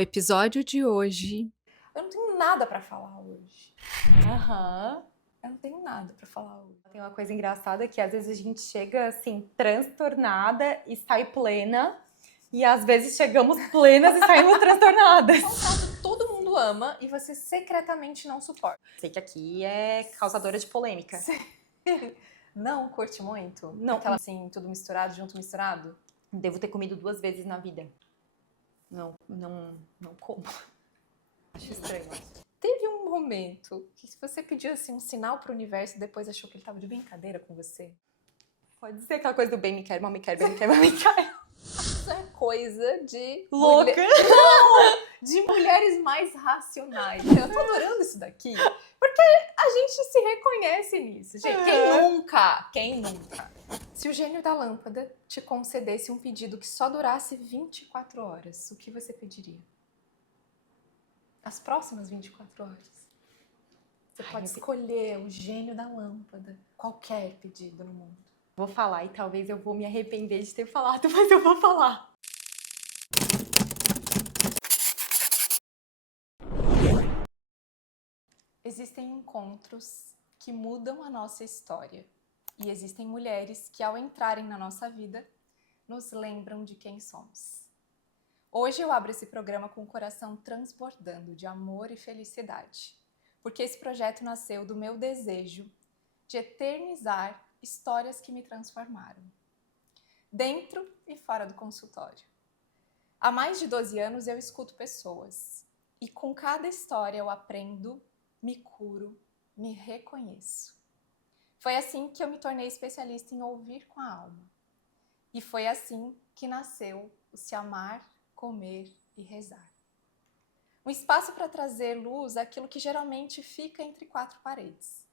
No episódio de hoje, Eu não tenho nada pra falar hoje. Eu não tenho nada pra falar hoje. Tem uma coisa engraçada que às vezes a gente chega assim, transtornada e sai plena. E às vezes chegamos plenas e saímos transtornadas. Um caso que todo mundo ama e você secretamente não suporta. Sei que aqui é causadora de polêmica. Não curte muito? Não. Aquela assim, tudo misturado, junto misturado? Devo ter comido 2 vezes na vida. Não como. Acho estranho. Teve um momento que você pediu assim um sinal pro universo e depois achou que ele tava de brincadeira com você? Pode ser aquela coisa do bem me quer, mal me quer, bem me quer, mal me quer. Isso é coisa de... Louca! De mulheres mais racionais. Eu tô adorando isso daqui, porque a gente se reconhece nisso. Gente, quem nunca? Se o gênio da lâmpada te concedesse um pedido que só durasse 24 horas, o que você pediria? As próximas 24 horas. Você pode escolher o gênio da lâmpada, qualquer pedido no mundo. Vou falar e talvez eu vou me arrepender de ter falado, mas eu vou falar. Existem encontros que mudam a nossa história. E existem mulheres que, ao entrarem na nossa vida, nos lembram de quem somos. Hoje eu abro esse programa com o coração transbordando de amor e felicidade, porque esse projeto nasceu do meu desejo de eternizar histórias que me transformaram, dentro e fora do consultório. Há mais de 12 anos eu escuto pessoas, e com cada história eu aprendo, me curo, me reconheço. Foi assim que eu me tornei especialista em ouvir com a alma. E foi assim que nasceu o Se Amar, Comer e Rezar. Um espaço para trazer luz àquilo que geralmente fica entre 4 paredes.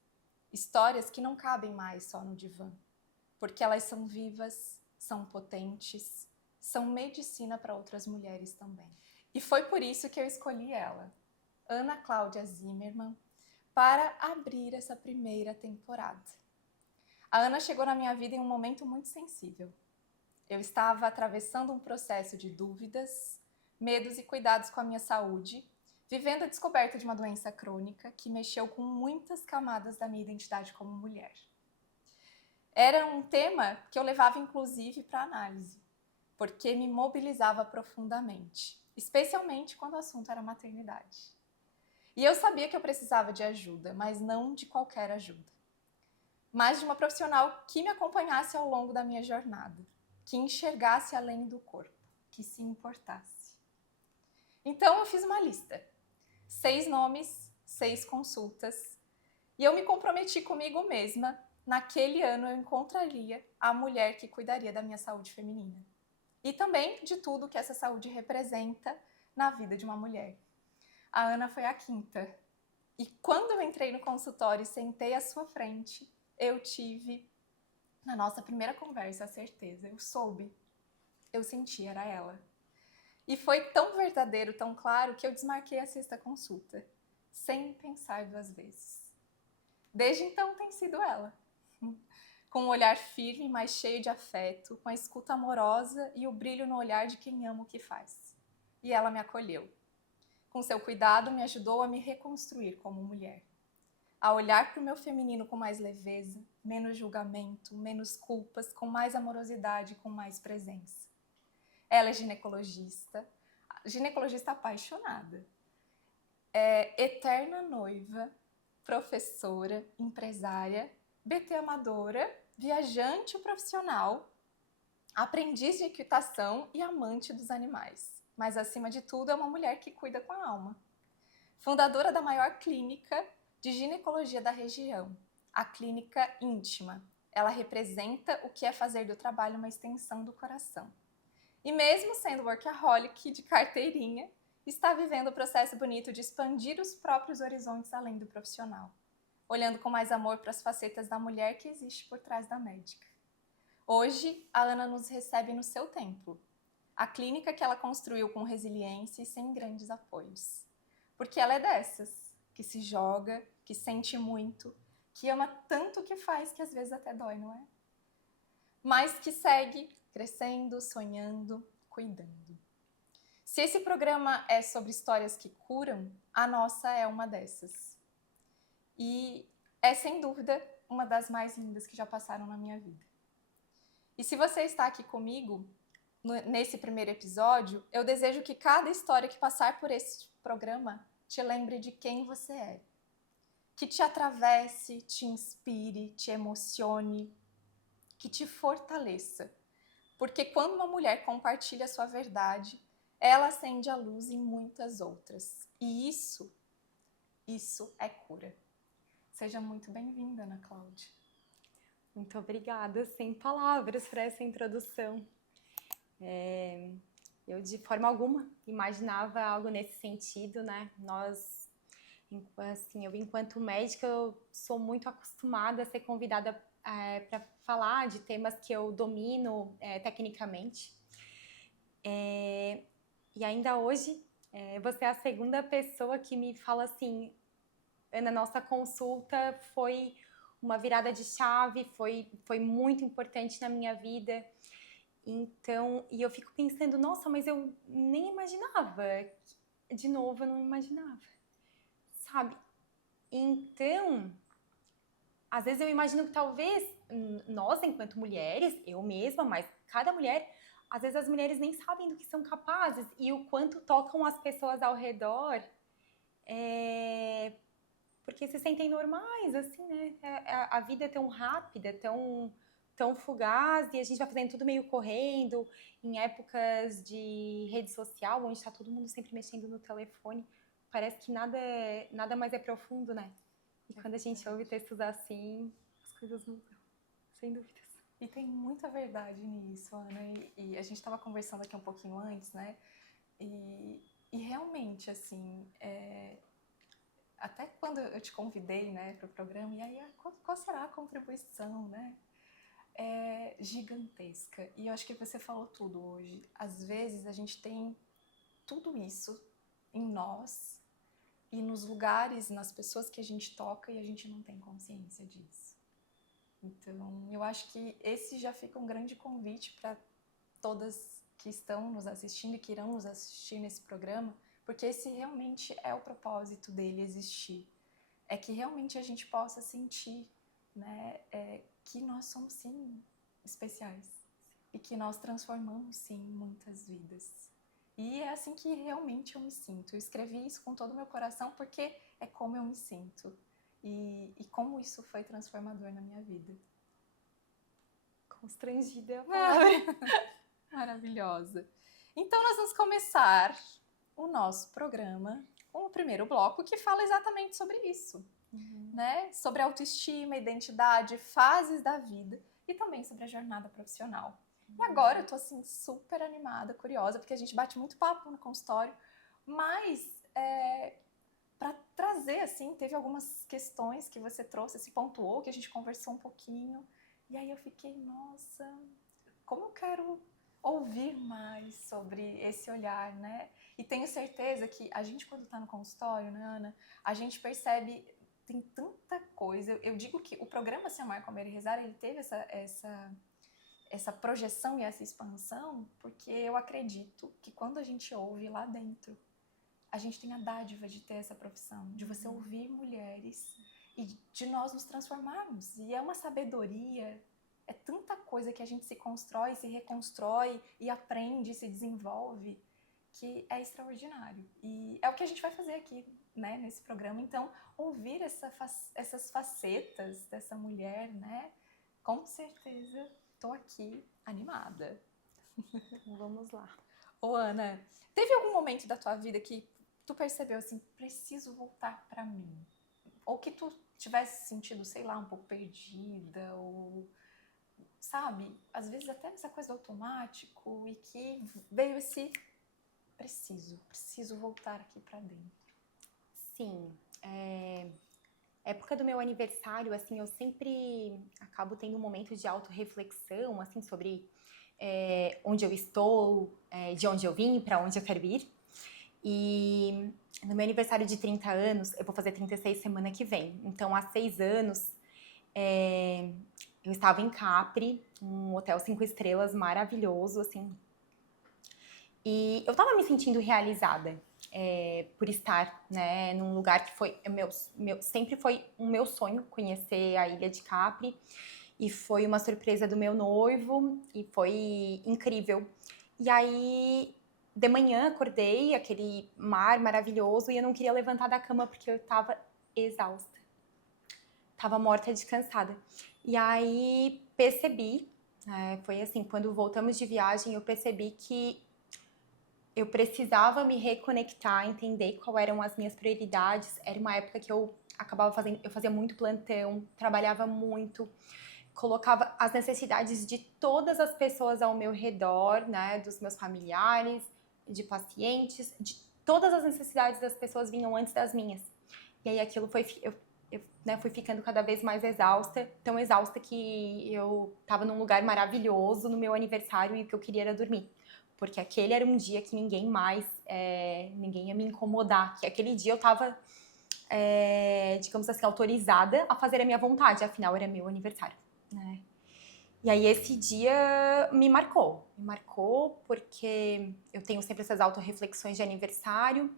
Histórias que não cabem mais só no divã, porque elas são vivas, são potentes, são medicina para outras mulheres também. E foi por isso que eu escolhi ela, Ana Cláudia Zimmermann, para abrir essa primeira temporada. A Ana chegou na minha vida em um momento muito sensível. Eu estava atravessando um processo de dúvidas, medos e cuidados com a minha saúde, vivendo a descoberta de uma doença crônica que mexeu com muitas camadas da minha identidade como mulher. Era um tema que eu levava inclusive para análise, porque me mobilizava profundamente, especialmente quando o assunto era maternidade. E eu sabia que eu precisava de ajuda, mas não de qualquer ajuda. Mas de uma profissional que me acompanhasse ao longo da minha jornada, que enxergasse além do corpo, que se importasse. Então eu fiz uma lista, 6 nomes, 6 consultas, e eu me comprometi comigo mesma, naquele ano eu encontraria a mulher que cuidaria da minha saúde feminina. E também de tudo que essa saúde representa na vida de uma mulher. A Ana foi a 5ª. E quando eu entrei no consultório e sentei à sua frente, eu tive, na nossa primeira conversa, a certeza. Eu soube, eu senti, era ela. E foi tão verdadeiro, tão claro, que eu desmarquei a 6ª consulta, sem pensar 2 vezes. Desde então tem sido ela. Com um olhar firme, mas cheio de afeto, com a escuta amorosa e o brilho no olhar de quem ama o que faz. E ela me acolheu. Com seu cuidado, me ajudou a me reconstruir como mulher. A olhar para o meu feminino com mais leveza, menos julgamento, menos culpas, com mais amorosidade, com mais presença. Ela é ginecologista apaixonada. É eterna noiva, professora, empresária, BT amadora, viajante profissional, aprendiz de equitação e amante dos animais. Mas, acima de tudo, é uma mulher que cuida com a alma. Fundadora da maior clínica de ginecologia da região, a Clínica Íntima. Ela representa o que é fazer do trabalho uma extensão do coração. E mesmo sendo workaholic de carteirinha, está vivendo o processo bonito de expandir os próprios horizontes além do profissional, olhando com mais amor para as facetas da mulher que existe por trás da médica. Hoje, a Ana nos recebe no seu templo, a clínica que ela construiu com resiliência e sem grandes apoios. Porque ela é dessas, que se joga, que sente muito, que ama tanto o que faz que às vezes até dói, não é? Mas que segue crescendo, sonhando, cuidando. Se esse programa é sobre histórias que curam, a nossa é uma dessas. E é, sem dúvida, uma das mais lindas que já passaram na minha vida. E se você está aqui comigo, nesse primeiro episódio, eu desejo que cada história que passar por esse programa te lembre de quem você é. Que te atravesse, te inspire, te emocione, que te fortaleça. Porque quando uma mulher compartilha a sua verdade, ela acende a luz em muitas outras. E isso é cura. Seja muito bem-vinda, Ana Cláudia. Muito obrigada, sem palavras para essa introdução. Eu, de forma alguma, imaginava algo nesse sentido, né? Eu enquanto médica, eu sou muito acostumada a ser convidada para falar de temas que eu domino tecnicamente. E ainda hoje, você é a segunda pessoa que me fala assim, Ana, nossa consulta foi uma virada de chave, foi muito importante na minha vida. Então, e eu fico pensando, nossa, mas eu nem imaginava. De novo, eu não imaginava, sabe? Então, às vezes eu imagino que talvez nós, enquanto mulheres, eu mesma, mas cada mulher, às vezes as mulheres nem sabem do que são capazes e o quanto tocam as pessoas ao redor, porque se sentem normais, assim, né? A vida é tão rápida, tão fugaz, e a gente vai fazendo tudo meio correndo, em épocas de rede social, onde está todo mundo sempre mexendo no telefone, parece que nada mais é profundo, né? E quando a gente ouve textos assim, as coisas mudam, sem dúvidas. E tem muita verdade nisso, Ana. E a gente estava conversando aqui um pouquinho antes, né? E realmente, assim, até quando eu te convidei, né, para o programa, e aí qual será a contribuição, né? É gigantesca. E eu acho que você falou tudo hoje. Às vezes a gente tem tudo isso em nós e nos lugares, nas pessoas que a gente toca e a gente não tem consciência disso. Então, eu acho que esse já fica um grande convite para todas que estão nos assistindo e que irão nos assistir nesse programa, porque esse realmente é o propósito dele existir. É que realmente a gente possa sentir, né, que nós somos, sim, especiais. E que nós transformamos, sim, muitas vidas. E é assim que realmente eu me sinto. Eu escrevi isso com todo o meu coração porque é como eu me sinto. E como isso foi transformador na minha vida. Constrangida a palavra. Maravilhosa. Então, nós vamos começar o nosso programa com o primeiro bloco, que fala exatamente sobre isso. Né? Sobre autoestima, identidade, fases da vida e também sobre a jornada profissional. E agora eu tô assim super animada, curiosa, porque a gente bate muito papo no consultório, mas para trazer assim, teve algumas questões que você trouxe, se pontuou, que a gente conversou um pouquinho, e aí eu fiquei, nossa, como eu quero ouvir mais sobre esse olhar, né? E tenho certeza que a gente, quando tá no consultório, né, Ana, a gente percebe, tem tanta coisa. Eu digo que o programa Se Amar, Comer e Rezar, ele teve essa projeção e essa expansão, porque eu acredito que quando a gente ouve lá dentro, a gente tem a dádiva de ter essa profissão, de você ouvir mulheres e de nós nos transformarmos. E é uma sabedoria, é tanta coisa que a gente se constrói, se reconstrói e aprende, se desenvolve, que é extraordinário. E é o que a gente vai fazer aqui, né, nesse programa. Então, ouvir essas facetas dessa mulher, né, com certeza tô aqui animada. Então, vamos lá. Ô, Ana, teve algum momento da tua vida que tu percebeu assim, preciso voltar pra mim? Ou que tu tivesse sentido, sei lá, um pouco perdida, ou, sabe, às vezes até essa coisa do automático, e que veio esse preciso voltar aqui pra dentro. Sim, época do meu aniversário, assim, eu sempre acabo tendo um momento de autorreflexão, assim, sobre onde eu estou, de onde eu vim, para onde eu quero ir. E no meu aniversário de 30 anos, eu vou fazer 36 semana que vem. Então, há 6 anos, eu estava em Capri, um hotel 5 estrelas maravilhoso, assim. E eu tava me sentindo realizada por estar, né, num lugar que foi sempre foi um meu sonho conhecer a Ilha de Capri. E foi uma surpresa do meu noivo e foi incrível. E aí, de manhã, acordei, aquele mar maravilhoso, e eu não queria levantar da cama porque eu tava exausta. Tava morta de cansada. E aí, percebi, foi assim, quando voltamos de viagem, eu percebi que eu precisava me reconectar, entender quais eram as minhas prioridades. Era uma época que eu fazia muito plantão, trabalhava muito, colocava as necessidades de todas as pessoas ao meu redor, né, dos meus familiares, de pacientes, de todas as necessidades das pessoas vinham antes das minhas. E aí aquilo né, fui ficando cada vez mais exausta, tão exausta que eu estava num lugar maravilhoso no meu aniversário e o que eu queria era dormir. Porque aquele era um dia que ninguém ia me incomodar, que aquele dia eu estava, digamos assim, autorizada a fazer a minha vontade, afinal era meu aniversário, né? E aí esse dia me marcou porque eu tenho sempre essas autorreflexões de aniversário,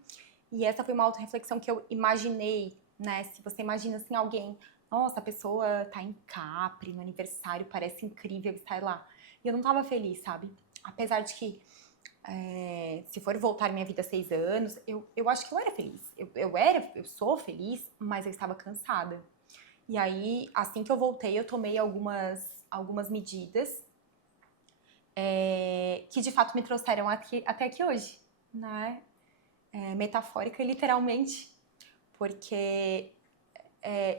e essa foi uma autorreflexão que eu imaginei, né? Se você imagina assim alguém, nossa, a pessoa tá em Capri no aniversário, parece incrível estar lá. E eu não tava feliz, sabe? Apesar de que, se for voltar minha vida 6 anos, eu acho que eu era feliz. Eu sou feliz, mas eu estava cansada. E aí, assim que eu voltei, eu tomei algumas medidas que de fato me trouxeram até aqui hoje, né? Metafórica e literalmente, porque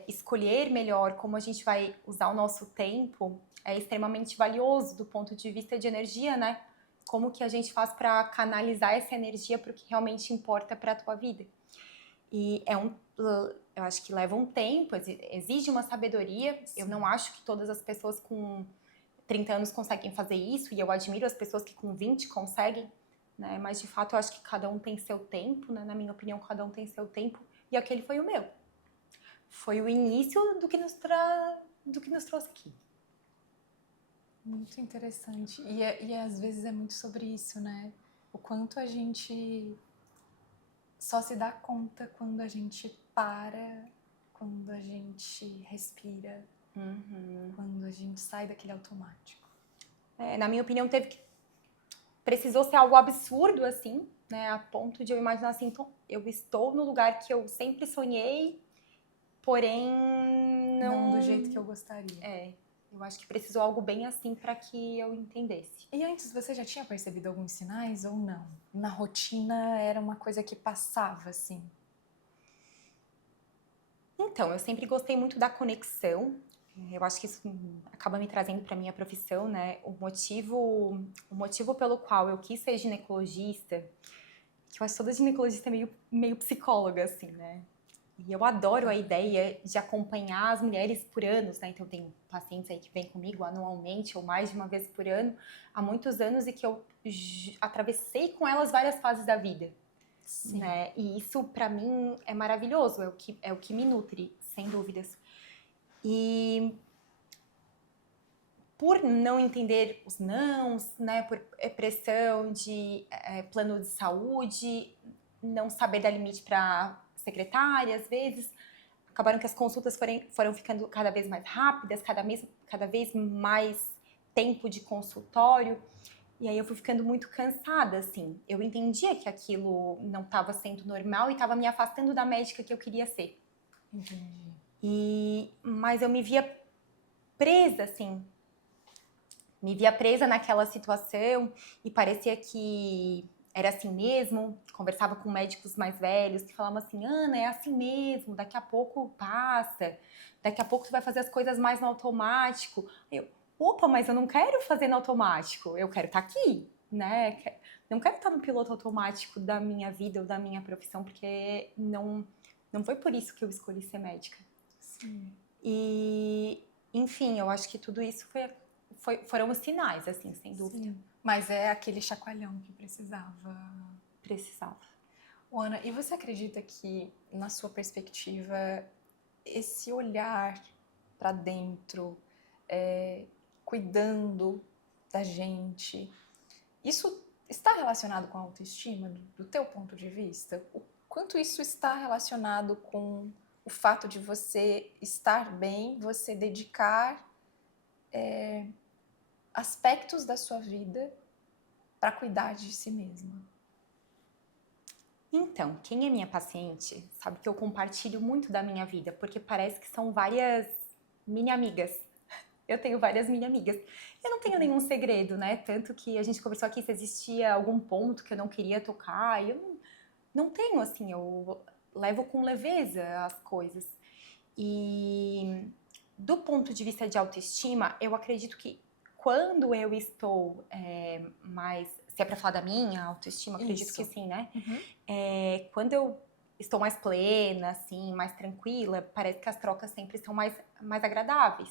escolher melhor como a gente vai usar o nosso tempo é extremamente valioso do ponto de vista de energia, né? Como que a gente faz para canalizar essa energia para o que realmente importa para a tua vida. E eu acho que leva um tempo, exige uma sabedoria. Sim. Eu não acho que todas as pessoas com 30 anos conseguem fazer isso, e eu admiro as pessoas que com 20 conseguem, né? Mas de fato eu acho que cada um tem seu tempo, né? Na minha opinião, cada um tem seu tempo, e aquele foi o meu. Foi o início do que nos trouxe aqui. Muito interessante. E às vezes é muito sobre isso, né? O quanto a gente só se dá conta quando a gente para, quando a gente respira, quando a gente sai daquele automático. Na minha opinião, precisou ser algo absurdo, assim, né? A ponto de eu imaginar assim, então, eu estou no lugar que eu sempre sonhei, porém não do jeito que eu gostaria. Eu acho que precisou algo bem assim para que eu entendesse. E antes você já tinha percebido alguns sinais ou não? Na rotina era uma coisa que passava, assim? Então, eu sempre gostei muito da conexão. Eu acho que isso acaba me trazendo para minha profissão, né? O motivo pelo qual eu quis ser ginecologista, que eu acho que toda ginecologista é meio psicóloga, assim, né? E eu adoro a ideia de acompanhar as mulheres por anos, né? Então, eu tenho pacientes aí que vêm comigo anualmente ou mais de uma vez por ano, há muitos anos, e que eu atravessei com elas várias fases da vida. Sim. Né? E isso, para mim, é maravilhoso, é o que me nutre, sem dúvidas. E por não entender os nãos, né? Por pressão de plano de saúde, não saber dar limite para secretária, às vezes, acabaram que as consultas foram ficando cada vez mais rápidas, cada vez mais tempo de consultório. E aí eu fui ficando muito cansada, assim. Eu entendia que aquilo não estava sendo normal e estava me afastando da médica que eu queria ser. Entendi. Mas eu me via presa, assim. Me via presa naquela situação e parecia que era assim mesmo. Conversava com médicos mais velhos que falavam assim, Ana, é assim mesmo, daqui a pouco passa, daqui a pouco tu vai fazer as coisas mais no automático. Opa, mas eu não quero fazer no automático, eu quero estar aqui, né? Não quero estar no piloto automático da minha vida ou da minha profissão, porque não foi por isso que eu escolhi ser médica. Sim. E, enfim, eu acho que tudo isso foram os sinais, assim, sem dúvida. Sim. Mas é aquele chacoalhão que precisava. Ana, e você acredita que, na sua perspectiva, esse olhar para dentro, cuidando da gente, isso está relacionado com a autoestima, do teu ponto de vista? O quanto isso está relacionado com o fato de você estar bem, você dedicar aspectos da sua vida para cuidar de si mesma? Então, quem é minha paciente sabe que eu compartilho muito da minha vida, porque parece que são várias mini amigas. Eu tenho várias mini amigas. Eu não tenho nenhum segredo, né? Tanto que a gente conversou aqui se existia algum ponto que eu não queria tocar. Eu não tenho, assim, eu levo com leveza as coisas. E do ponto de vista de autoestima, eu acredito que quando eu estou mais... Se é pra falar da minha autoestima, acredito Isso. que sim, né? Uhum. Quando eu estou mais plena, assim, mais tranquila, parece que as trocas sempre são mais agradáveis.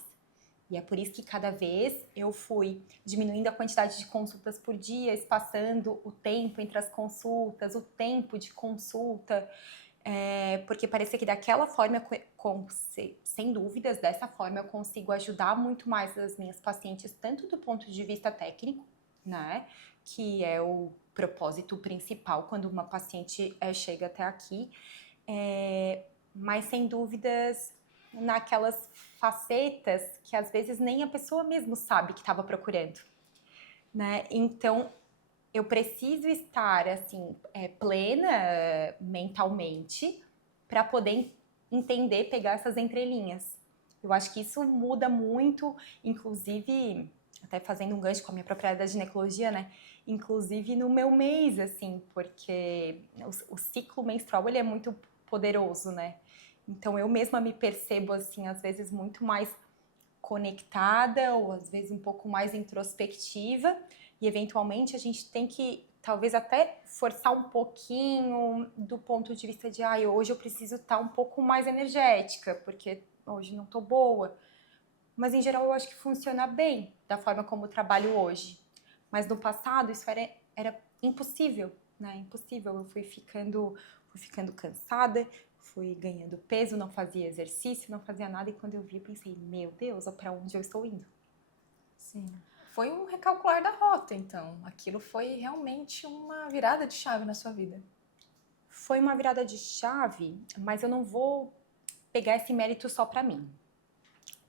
E é por isso que cada vez eu fui diminuindo a quantidade de consultas por dia, espaçando o tempo entre as consultas, o tempo de consulta, porque parecia que daquela forma, sem dúvidas, dessa forma eu consigo ajudar muito mais as minhas pacientes, tanto do ponto de vista técnico, né, que é o propósito principal quando uma paciente chega até aqui, mas sem dúvidas naquelas facetas que às vezes nem a pessoa mesmo sabe que estava procurando, né? Então eu preciso estar assim plena mentalmente para poder entender, pegar essas entrelinhas. Eu acho que isso muda muito, inclusive até fazendo um gancho com a minha própria área da ginecologia, né? Inclusive no meu mês, assim, porque o ciclo menstrual ele é muito poderoso, né? Então eu mesma me percebo assim, às vezes muito mais conectada ou às vezes um pouco mais introspectiva e eventualmente a gente tem que talvez até forçar um pouquinho do ponto de vista de hoje eu preciso estar um pouco mais energética porque hoje não tô boa. Mas em geral eu acho que funciona bem da forma como eu trabalho hoje. Mas no passado isso era impossível, né? Impossível. Eu fui ficando cansada, fui ganhando peso, não fazia exercício, não fazia nada. E quando eu vi, eu pensei, meu Deus, para onde eu estou indo? Sim. Foi um recalcular da rota, então. Aquilo foi realmente uma virada de chave na sua vida. Foi uma virada de chave, mas eu não vou pegar esse mérito só para mim.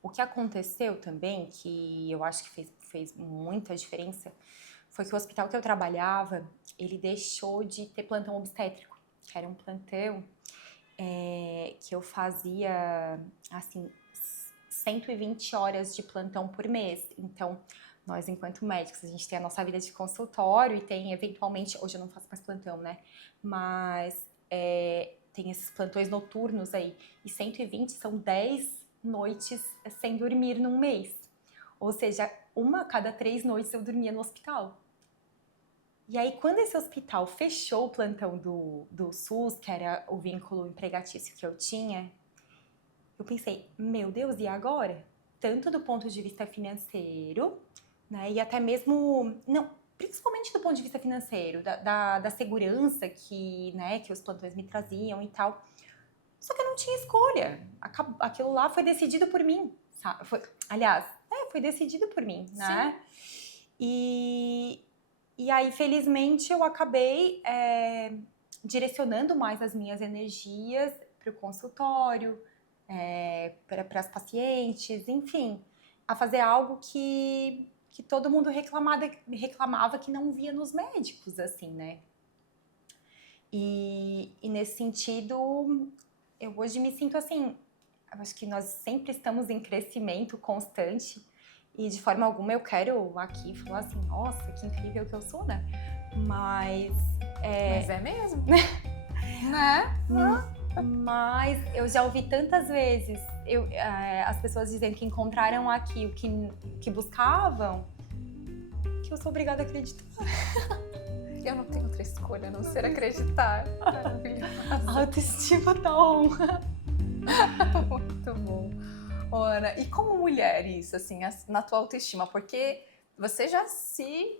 O que aconteceu também, que eu acho que fez muita diferença, foi que o hospital que eu trabalhava, ele deixou de ter plantão obstétrico, que era um plantão que eu fazia, assim, 120 horas de plantão por mês. Então, nós, enquanto médicos, a gente tem a nossa vida de consultório e tem, eventualmente, hoje eu não faço mais plantão, né? Mas tem esses plantões noturnos aí. E 120 são 10 noites sem dormir num mês. Ou seja, uma a cada 3 noites eu dormia no hospital. E aí, quando esse hospital fechou o plantão do SUS, que era o vínculo empregatício que eu tinha, eu pensei, meu Deus, e agora? Tanto do ponto de vista financeiro, né, e até mesmo, não, principalmente do ponto de vista financeiro, da segurança que os plantões me traziam e tal. Só que eu não tinha escolha. Aquilo lá foi decidido por mim, sabe? Foi decidido por mim, né? E aí, felizmente, eu acabei direcionando mais as minhas energias para o consultório, para as pacientes, enfim, a fazer algo que todo mundo reclamava que não via nos médicos, assim, né? E nesse sentido, eu hoje me sinto assim, eu acho que nós sempre estamos em crescimento constante e de forma alguma eu quero aqui falar assim, nossa, que incrível que eu sou, né? Mas é mesmo, né? Mas eu já ouvi tantas vezes as pessoas dizendo que encontraram aqui o que buscavam, que eu sou obrigada a acreditar. Eu não tenho outra escolha a não ser acreditar. Maravilhosa. Autoestima tá on. Muito bom. Ana, e como mulher isso, assim, na tua autoestima? Porque você já se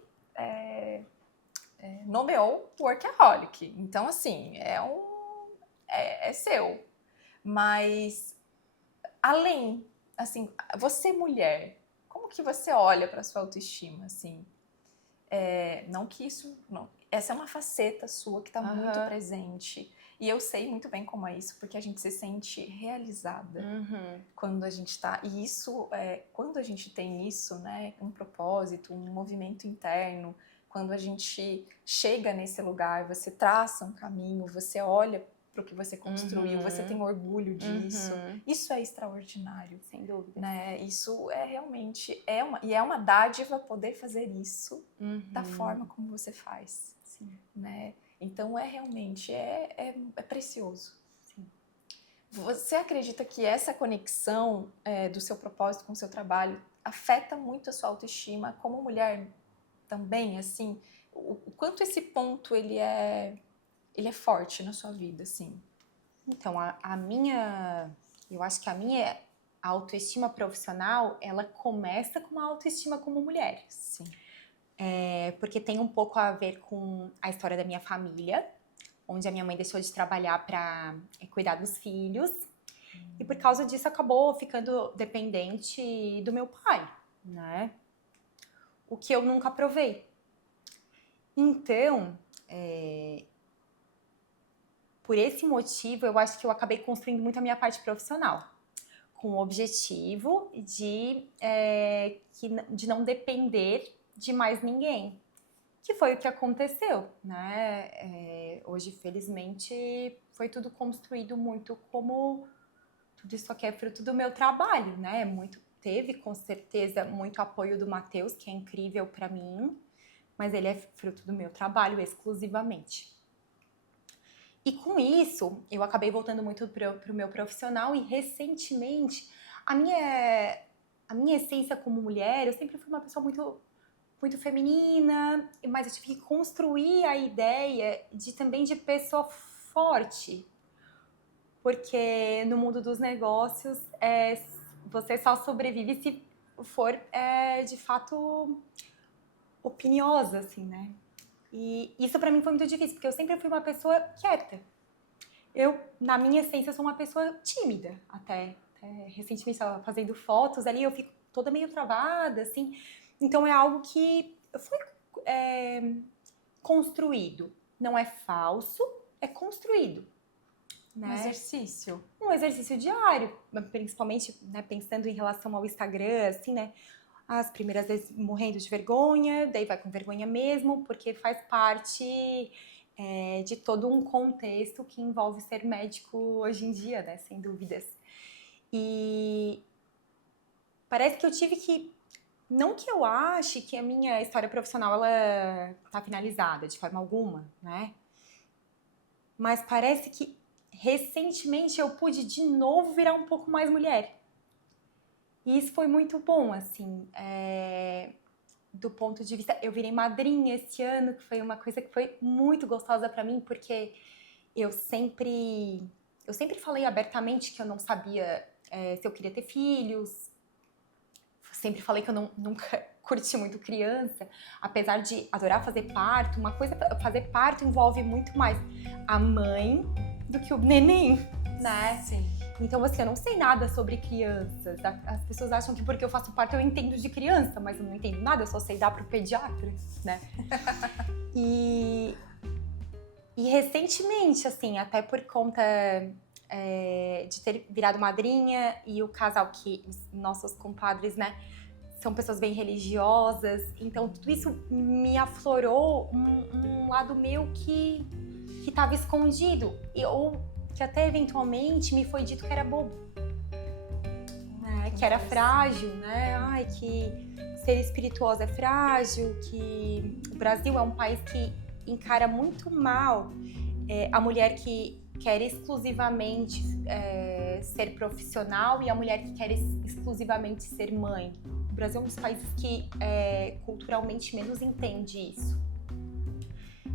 nomeou workaholic. Então, assim, é seu. Mas, além, assim, você mulher, como que você olha para sua autoestima, assim? Não que isso... Não, essa é uma faceta sua que está muito presente. E eu sei muito bem como é isso, porque a gente se sente realizada quando a gente está... E isso, quando a gente tem isso, né, um propósito, um movimento interno, quando a gente chega nesse lugar, você traça um caminho, você olha para o que você construiu, você tem orgulho disso. Isso é extraordinário. Sem dúvida. Né? Isso é realmente... é uma dádiva poder fazer isso da forma como você faz. Sim. Né? Então, realmente precioso. Sim. Você acredita que essa conexão do seu propósito com o seu trabalho afeta muito a sua autoestima como mulher também, assim? O quanto esse ponto ele é forte na sua vida, assim? Então, eu acho que a minha autoestima profissional, ela começa com uma autoestima como mulher. Sim. Porque tem um pouco a ver com a história da minha família, onde a minha mãe deixou de trabalhar para cuidar dos filhos. E por causa disso acabou ficando dependente do meu pai, né? O que eu nunca provei. Então, por esse motivo, eu acho que eu acabei construindo muito a minha parte profissional, com o objetivo de não depender de mais ninguém, que foi o que aconteceu, né? Hoje, felizmente, foi tudo construído muito como tudo isso aqui é fruto do meu trabalho, né? Teve, com certeza, muito apoio do Matheus, que é incrível para mim, mas ele é fruto do meu trabalho exclusivamente. E com isso, eu acabei voltando muito pro meu profissional e recentemente, a minha essência como mulher, eu sempre fui uma pessoa muito feminina, mas eu tive que construir a ideia também de pessoa forte. Porque no mundo dos negócios, você só sobrevive se for, de fato, opiniosa, assim, né? E isso pra mim foi muito difícil, porque eu sempre fui uma pessoa quieta. Eu, na minha essência, sou uma pessoa tímida. Até recentemente estava fazendo fotos ali, eu fico toda meio travada, assim. Então é algo que foi construído. Não é falso, é construído. Né? Um exercício diário, principalmente, né, pensando em relação ao Instagram, assim, né? As primeiras vezes morrendo de vergonha, daí vai com vergonha mesmo, porque faz parte de todo um contexto que envolve ser médico hoje em dia, né? Sem dúvidas. E parece que eu tive que... Não que eu ache que a minha história profissional ela tá finalizada de forma alguma, né? Mas parece que recentemente eu pude de novo virar um pouco mais mulher. E isso foi muito bom, assim, do ponto de vista... Eu virei madrinha esse ano, que foi uma coisa que foi muito gostosa pra mim, porque eu sempre falei abertamente que eu não sabia se eu queria ter filhos. Sempre falei que eu nunca curti muito criança, apesar de adorar fazer parto. Uma coisa, fazer parto envolve muito mais a mãe do que o neném, né? Sim. Então, assim, eu não sei nada sobre crianças. As pessoas acham que porque eu faço parto eu entendo de criança, mas eu não entendo nada, eu só sei dar pro pediatra, né? E recentemente, assim, até por conta de ter virado madrinha e o casal que os nossos compadres, né, são pessoas bem religiosas, então tudo isso me aflorou um lado meu que estava escondido, ou que até eventualmente me foi dito que era bobo, né? Que era frágil, né? Ai, que ser espirituosa é frágil, que o Brasil é um país que encara muito mal a mulher que quer exclusivamente ser profissional e a mulher que quer exclusivamente ser mãe. O Brasil é um dos países que culturalmente menos entende isso.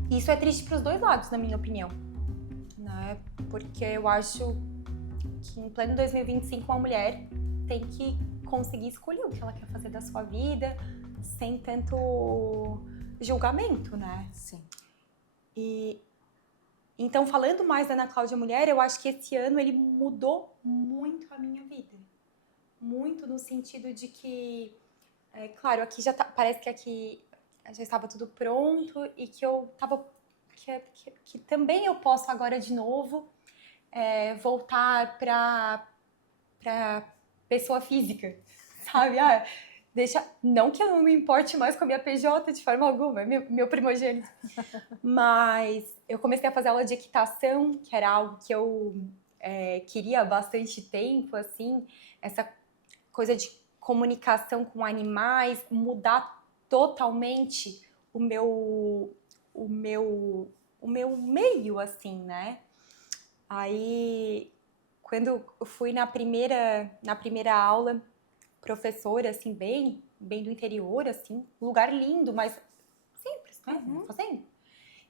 E isso é triste para os dois lados, na minha opinião, né? Porque eu acho que em pleno 2025 uma mulher tem que conseguir escolher o que ela quer fazer da sua vida sem tanto julgamento, né? Sim. E então, falando mais da Ana Cláudia Mulher, eu acho que esse ano ele mudou muito a minha vida. Muito no sentido de que, claro, aqui já tá, parece que aqui já estava tudo pronto e que eu tava que também eu posso agora de novo voltar para pessoa física, sabe? Não que eu não me importe mais com a minha PJ de forma alguma, é meu primogênito. Mas eu comecei a fazer aula de equitação, que era algo que eu queria há bastante tempo, assim, essa coisa de comunicação com animais, mudar totalmente o meu meio, assim, né? Aí, quando eu fui na primeira aula, professora, assim, bem do interior, assim, lugar lindo, mas simples, né? Fazendo.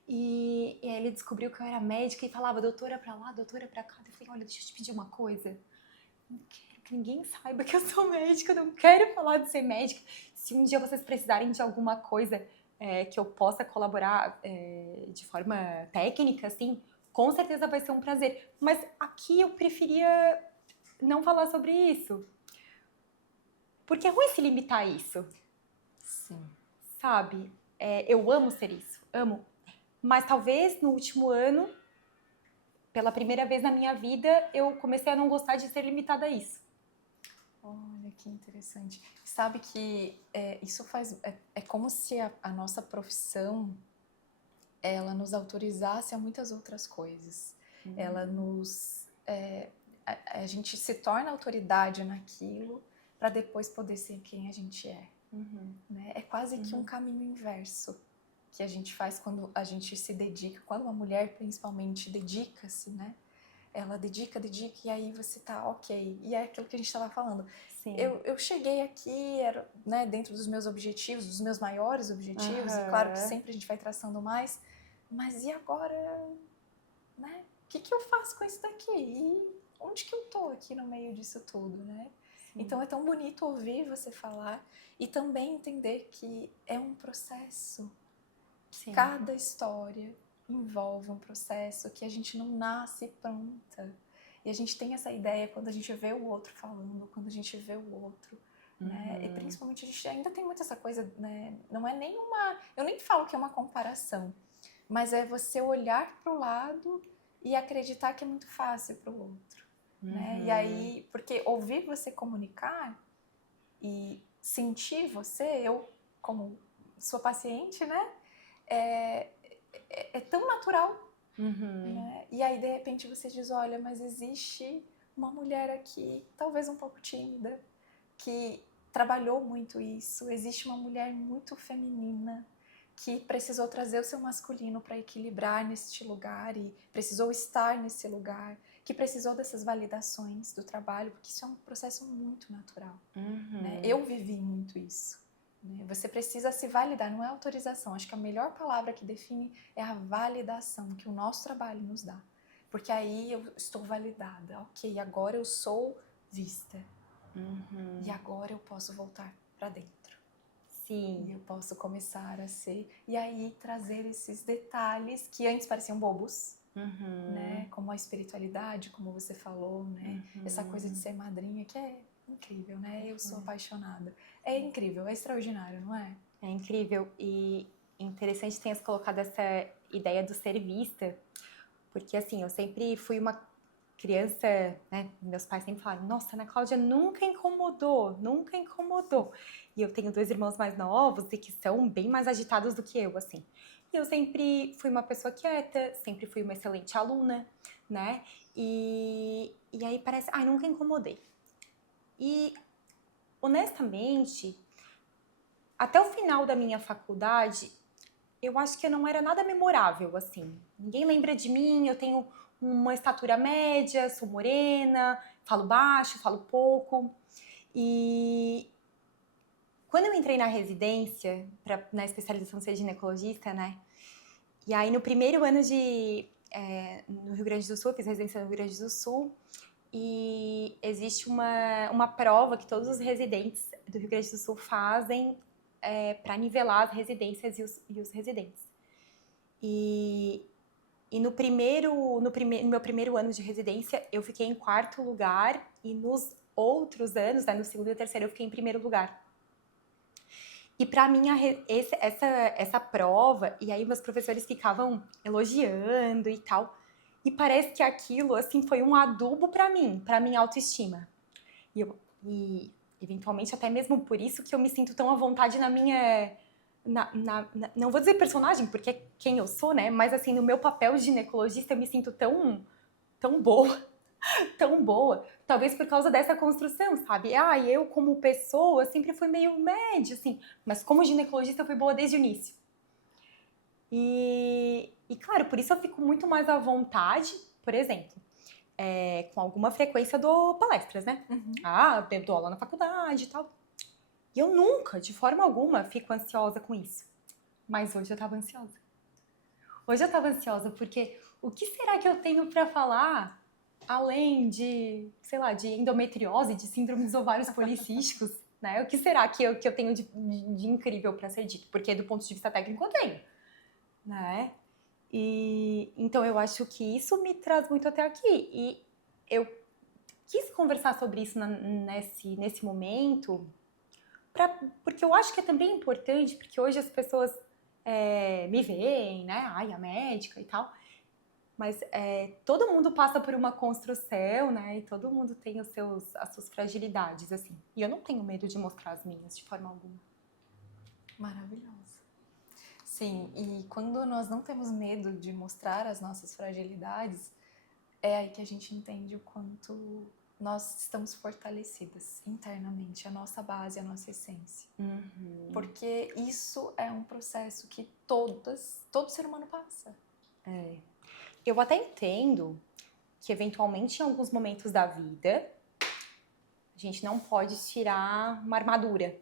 E aí ele descobriu que eu era médica e falava doutora pra lá, doutora pra cá. Eu falei, olha, deixa eu te pedir uma coisa. Não quero que ninguém saiba que eu sou médica, eu não quero falar de ser médica. Se um dia vocês precisarem de alguma coisa que eu possa colaborar de forma técnica, assim, com certeza vai ser um prazer. Mas aqui eu preferia não falar sobre isso. Porque é ruim se limitar a isso. Sim. Sabe? Eu amo ser isso, amo. Mas talvez no último ano, pela primeira vez na minha vida, eu comecei a não gostar de ser limitada a isso. Olha, que interessante. Sabe que isso faz... É como se a nossa profissão, ela nos autorizasse a muitas outras coisas. Ela nos... a gente se torna autoridade naquilo para depois poder ser quem a gente é. Né? É quase que um caminho inverso que a gente faz quando a gente se dedica, quando uma mulher principalmente dedica-se, né? Ela dedica, e aí você tá ok. E é aquilo que a gente estava falando. Sim. Eu cheguei aqui, né, dentro dos meus objetivos, dos meus maiores objetivos, e claro que sempre a gente vai traçando mais, mas e agora, né? O que eu faço com isso daqui? E onde que eu tô aqui no meio disso tudo, né? Sim. Então é tão bonito ouvir você falar e também entender que é um processo. Sim. Cada história envolve um processo que a gente não nasce pronta. E a gente tem essa ideia quando a gente vê o outro falando, quando a gente vê o outro, né? E principalmente a gente ainda tem muito essa coisa, né? Não é nem uma... Eu nem falo que é uma comparação, mas é você olhar para o lado e acreditar que é muito fácil para o outro, né? E aí, porque ouvir você comunicar e sentir você, eu como sua paciente, né? É tão natural, né? E aí de repente você diz, olha, mas existe uma mulher aqui, talvez um pouco tímida, que trabalhou muito isso, existe uma mulher muito feminina que precisou trazer o seu masculino para equilibrar neste lugar e precisou estar nesse lugar, que precisou dessas validações do trabalho, porque isso é um processo muito natural, né? Eu vivi muito isso. Você precisa se validar, não é autorização. Acho que a melhor palavra que define é a validação que o nosso trabalho nos dá. Porque aí eu estou validada. Ok, agora eu sou vista. E agora eu posso voltar para dentro. Sim. E eu posso começar a ser... E aí trazer esses detalhes que antes pareciam bobos, né? Como a espiritualidade, como você falou, né? Essa coisa de ser madrinha, que é incrível, né? Eu sou apaixonada. É incrível, é extraordinário, não é? É incrível e interessante tenhas colocado essa ideia do ser vista, porque assim, eu sempre fui uma criança, né? Meus pais sempre falaram, nossa, Ana Cláudia nunca incomodou. E eu tenho 2 irmãos mais novos e que são bem mais agitados do que eu, assim. E eu sempre fui uma pessoa quieta, sempre fui uma excelente aluna, né? E aí parece, nunca incomodei. E, honestamente, até o final da minha faculdade, eu acho que eu não era nada memorável, assim. Ninguém lembra de mim, eu tenho uma estatura média, sou morena, falo baixo, falo pouco. E quando eu entrei na residência, na especialização de ser ginecologista, né? E aí no primeiro ano no Rio Grande do Sul, eu fiz residência no Rio Grande do Sul, e existe uma prova que todos os residentes do Rio Grande do Sul fazem para nivelar as residências e os residentes. E no meu primeiro ano de residência, eu fiquei em 4º lugar, e nos outros anos, né, no 2º e 3º, eu fiquei em 1º lugar. E para mim, essa prova, e aí meus professores ficavam elogiando e tal. E parece que aquilo, assim, foi um adubo para mim, para minha autoestima. E eventualmente, até mesmo por isso que eu me sinto tão à vontade na minha... não vou dizer personagem, porque é quem eu sou, né? Mas, assim, no meu papel de ginecologista, eu me sinto tão boa, tão boa. Talvez por causa dessa construção, sabe? Eu, como pessoa, sempre fui meio média, assim. Mas como ginecologista, eu fui boa desde o início. E claro, por isso eu fico muito mais à vontade, por exemplo, com alguma frequência dou palestras, né? Eu dou aula na faculdade e tal. E eu nunca, de forma alguma, fico ansiosa com isso. Mas hoje eu tava ansiosa. Hoje eu tava ansiosa porque o que será que eu tenho pra falar além de, sei lá, de endometriose, de síndrome dos ovários policísticos, né? O que será que eu tenho de incrível pra ser dito? Porque do ponto de vista técnico eu tenho, né? E então eu acho que isso me traz muito até aqui. E eu quis conversar sobre isso nesse momento, porque eu acho que é também importante, porque hoje as pessoas me veem, né? Ai, a médica e tal. Mas todo mundo passa por uma construção, né? E todo mundo tem as suas fragilidades, assim. E eu não tenho medo de mostrar as minhas, de forma alguma. Maravilhoso. Sim, e quando nós não temos medo de mostrar as nossas fragilidades, é aí que a gente entende o quanto nós estamos fortalecidas internamente, a nossa base, a nossa essência. Porque isso é um processo que todo ser humano passa. Eu até entendo que, eventualmente, em alguns momentos da vida, a gente não pode tirar uma armadura,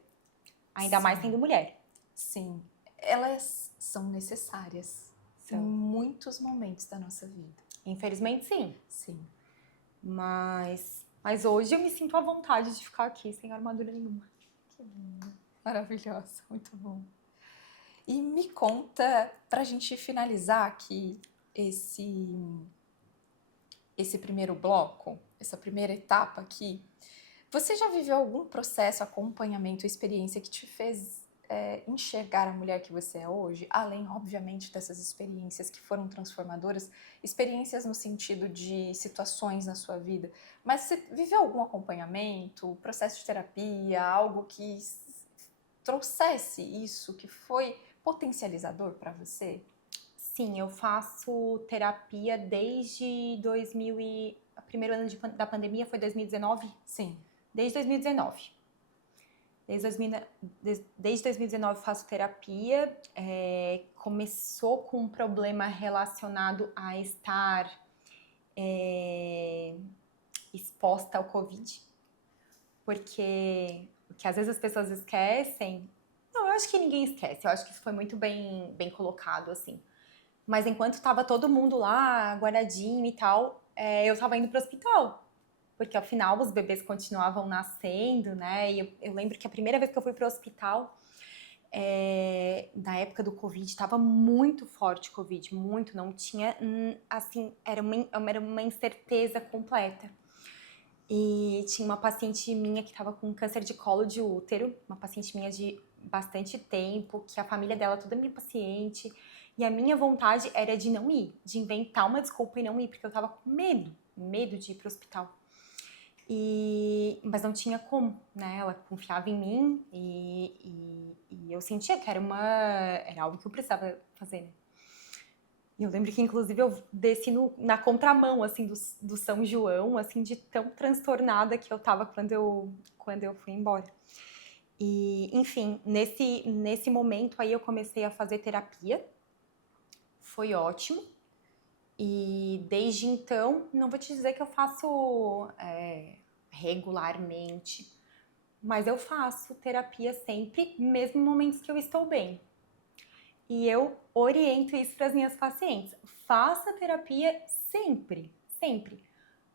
ainda mais sendo mulher. Sim, elas são necessárias em muitos momentos da nossa vida. Infelizmente, sim. Sim. Mas hoje eu me sinto à vontade de ficar aqui sem armadura nenhuma. Que lindo. Maravilhosa, muito bom. E me conta, pra gente finalizar aqui esse primeiro bloco, essa primeira etapa aqui, você já viveu algum processo, acompanhamento, experiência que te fez enxergar a mulher que você é hoje? Além, obviamente, dessas experiências que foram transformadoras, experiências no sentido de situações na sua vida, mas você viveu algum acompanhamento, processo de terapia, algo que trouxesse isso, que foi potencializador para você? Sim, eu faço terapia desde 2000 o primeiro ano da pandemia foi 2019? Sim. Desde 2019. Desde 2019 faço terapia. Começou com um problema relacionado a estar exposta ao Covid. Porque o que às vezes as pessoas esquecem... Não, eu acho que ninguém esquece. Eu acho que isso foi muito bem colocado, assim. Mas enquanto tava todo mundo lá, guardadinho e tal, eu tava indo pro hospital. Porque afinal os bebês continuavam nascendo, né? E eu lembro que a primeira vez que eu fui pro hospital, na época do Covid, tava muito forte o Covid, muito, não tinha, assim, era uma incerteza completa. E tinha uma paciente minha que tava com câncer de colo de útero, uma paciente minha de bastante tempo, que a família dela toda minha paciente, e a minha vontade era de não ir, de inventar uma desculpa e não ir, porque eu tava com medo de ir pro hospital. Mas não tinha como, né? Ela confiava em mim e eu sentia que era algo que eu precisava fazer, né? E eu lembro que, inclusive, eu desci na contramão, assim, do São João, assim, de tão transtornada que eu tava quando eu fui embora. E, enfim, nesse momento aí eu comecei a fazer terapia. Foi ótimo. E desde então, não vou te dizer que eu faço regularmente, mas eu faço terapia sempre, mesmo em momentos que eu estou bem. E eu oriento isso para as minhas pacientes. Faça terapia sempre, sempre.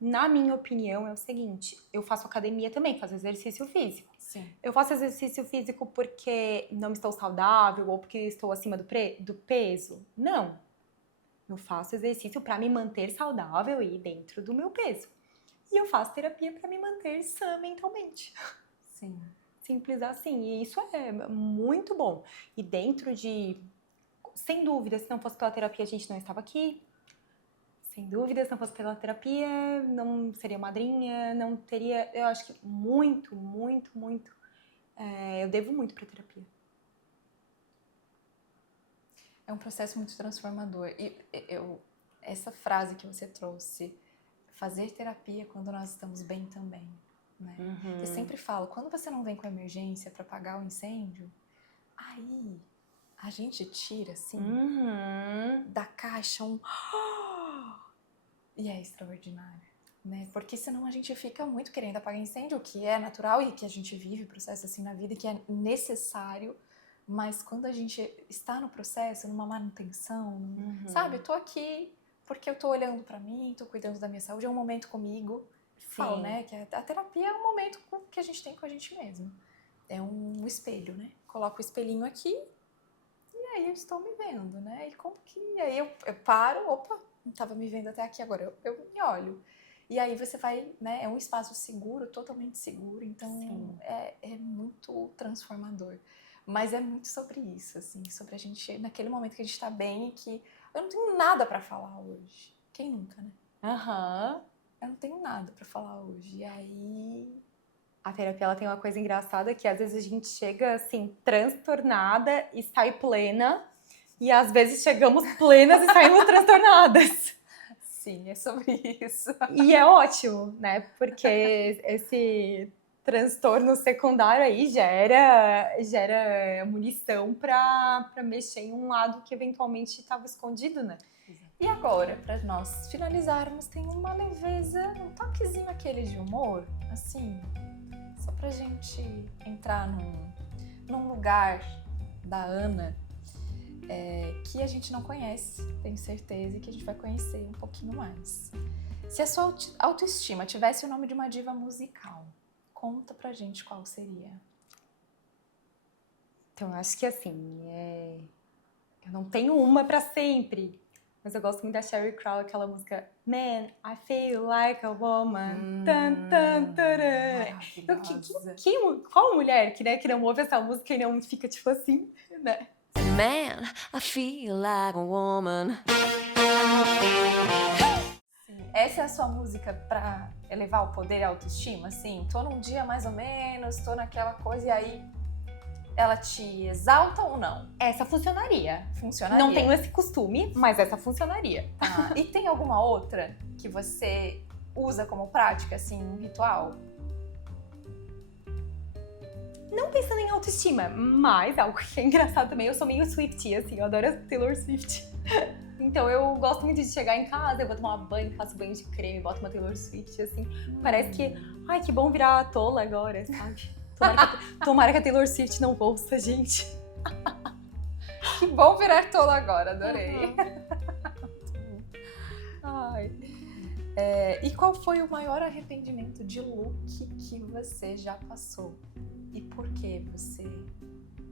Na minha opinião, é o seguinte, eu faço academia também, faço exercício físico. Sim. Eu faço exercício físico porque não estou saudável ou porque estou acima do peso? Não. Eu faço exercício para me manter saudável e dentro do meu peso. E eu faço terapia para me manter sã mentalmente. Sim. simples assim. E isso é muito bom. E dentro de... Sem dúvida, se não fosse pela terapia, a gente não estava aqui. Sem dúvida, se não fosse pela terapia, não seria madrinha, não teria... Eu acho que muito, muito, muito... eu devo muito pra terapia. É um processo muito transformador. E essa frase que você trouxe, fazer terapia quando nós estamos bem também, né? Eu sempre falo, quando você não vem com emergência para apagar o incêndio, aí a gente tira, assim, da caixa e é extraordinário, né? Porque senão a gente fica muito querendo apagar incêndio, o que é natural e que a gente vive processo assim na vida, que é necessário. Mas quando a gente está no processo, numa manutenção, sabe? Eu tô aqui porque eu tô olhando pra mim, tô cuidando da minha saúde, é um momento comigo. Falo, né? Que a terapia é um momento que a gente tem com a gente mesmo. É um espelho, né? Coloco o espelhinho aqui e aí eu estou me vendo, né? E como que... Aí eu paro, opa, não tava me vendo até aqui, agora eu me olho. E aí você vai, né? É um espaço seguro, totalmente seguro. Então é muito transformador. Mas é muito sobre isso, assim, sobre a gente, naquele momento que a gente tá bem e que eu não tenho nada pra falar hoje. Quem nunca, né? Eu não tenho nada pra falar hoje. E aí... A terapia, ela tem uma coisa engraçada que às vezes a gente chega, assim, transtornada e sai plena. E às vezes chegamos plenas e saímos transtornadas. Sim, é sobre isso. E é ótimo, né? Porque esse... transtorno secundário aí gera munição para mexer em um lado que eventualmente estava escondido, né? E agora, para nós finalizarmos, tem uma leveza, um toquezinho aquele de humor, assim, só pra gente entrar num lugar da Ana que a gente não conhece, tenho certeza, e que a gente vai conhecer um pouquinho mais. Se a sua autoestima tivesse o nome de uma diva musical, conta pra gente qual seria. Então, acho que assim, eu não tenho uma pra sempre, mas eu gosto muito da Sheryl Crow, aquela música Man, I Feel Like a Woman. Qual mulher que não ouve essa música e não fica tipo assim, né? Man, I feel like a woman. Essa é a sua música pra elevar o poder e a autoestima? Assim, tô num dia mais ou menos, tô naquela coisa e aí ela te exalta ou não? Essa funcionaria. Funcionaria? Não tenho esse costume, mas essa funcionaria. Tá. E tem alguma outra que você usa como prática, assim, um ritual? Não pensando em autoestima, mas algo que é engraçado também, eu sou meio Swiftie, assim, eu adoro a Taylor Swift. Então eu gosto muito de chegar em casa, eu vou tomar banho, faço banho de creme, boto uma Taylor Swift, assim. Parece que, ai, que bom virar tola agora, sabe? Tomara que a Taylor Swift não ouça, gente. Que bom virar tola agora, adorei. Ai. E qual foi o maior arrependimento de look que você já passou? E por que você...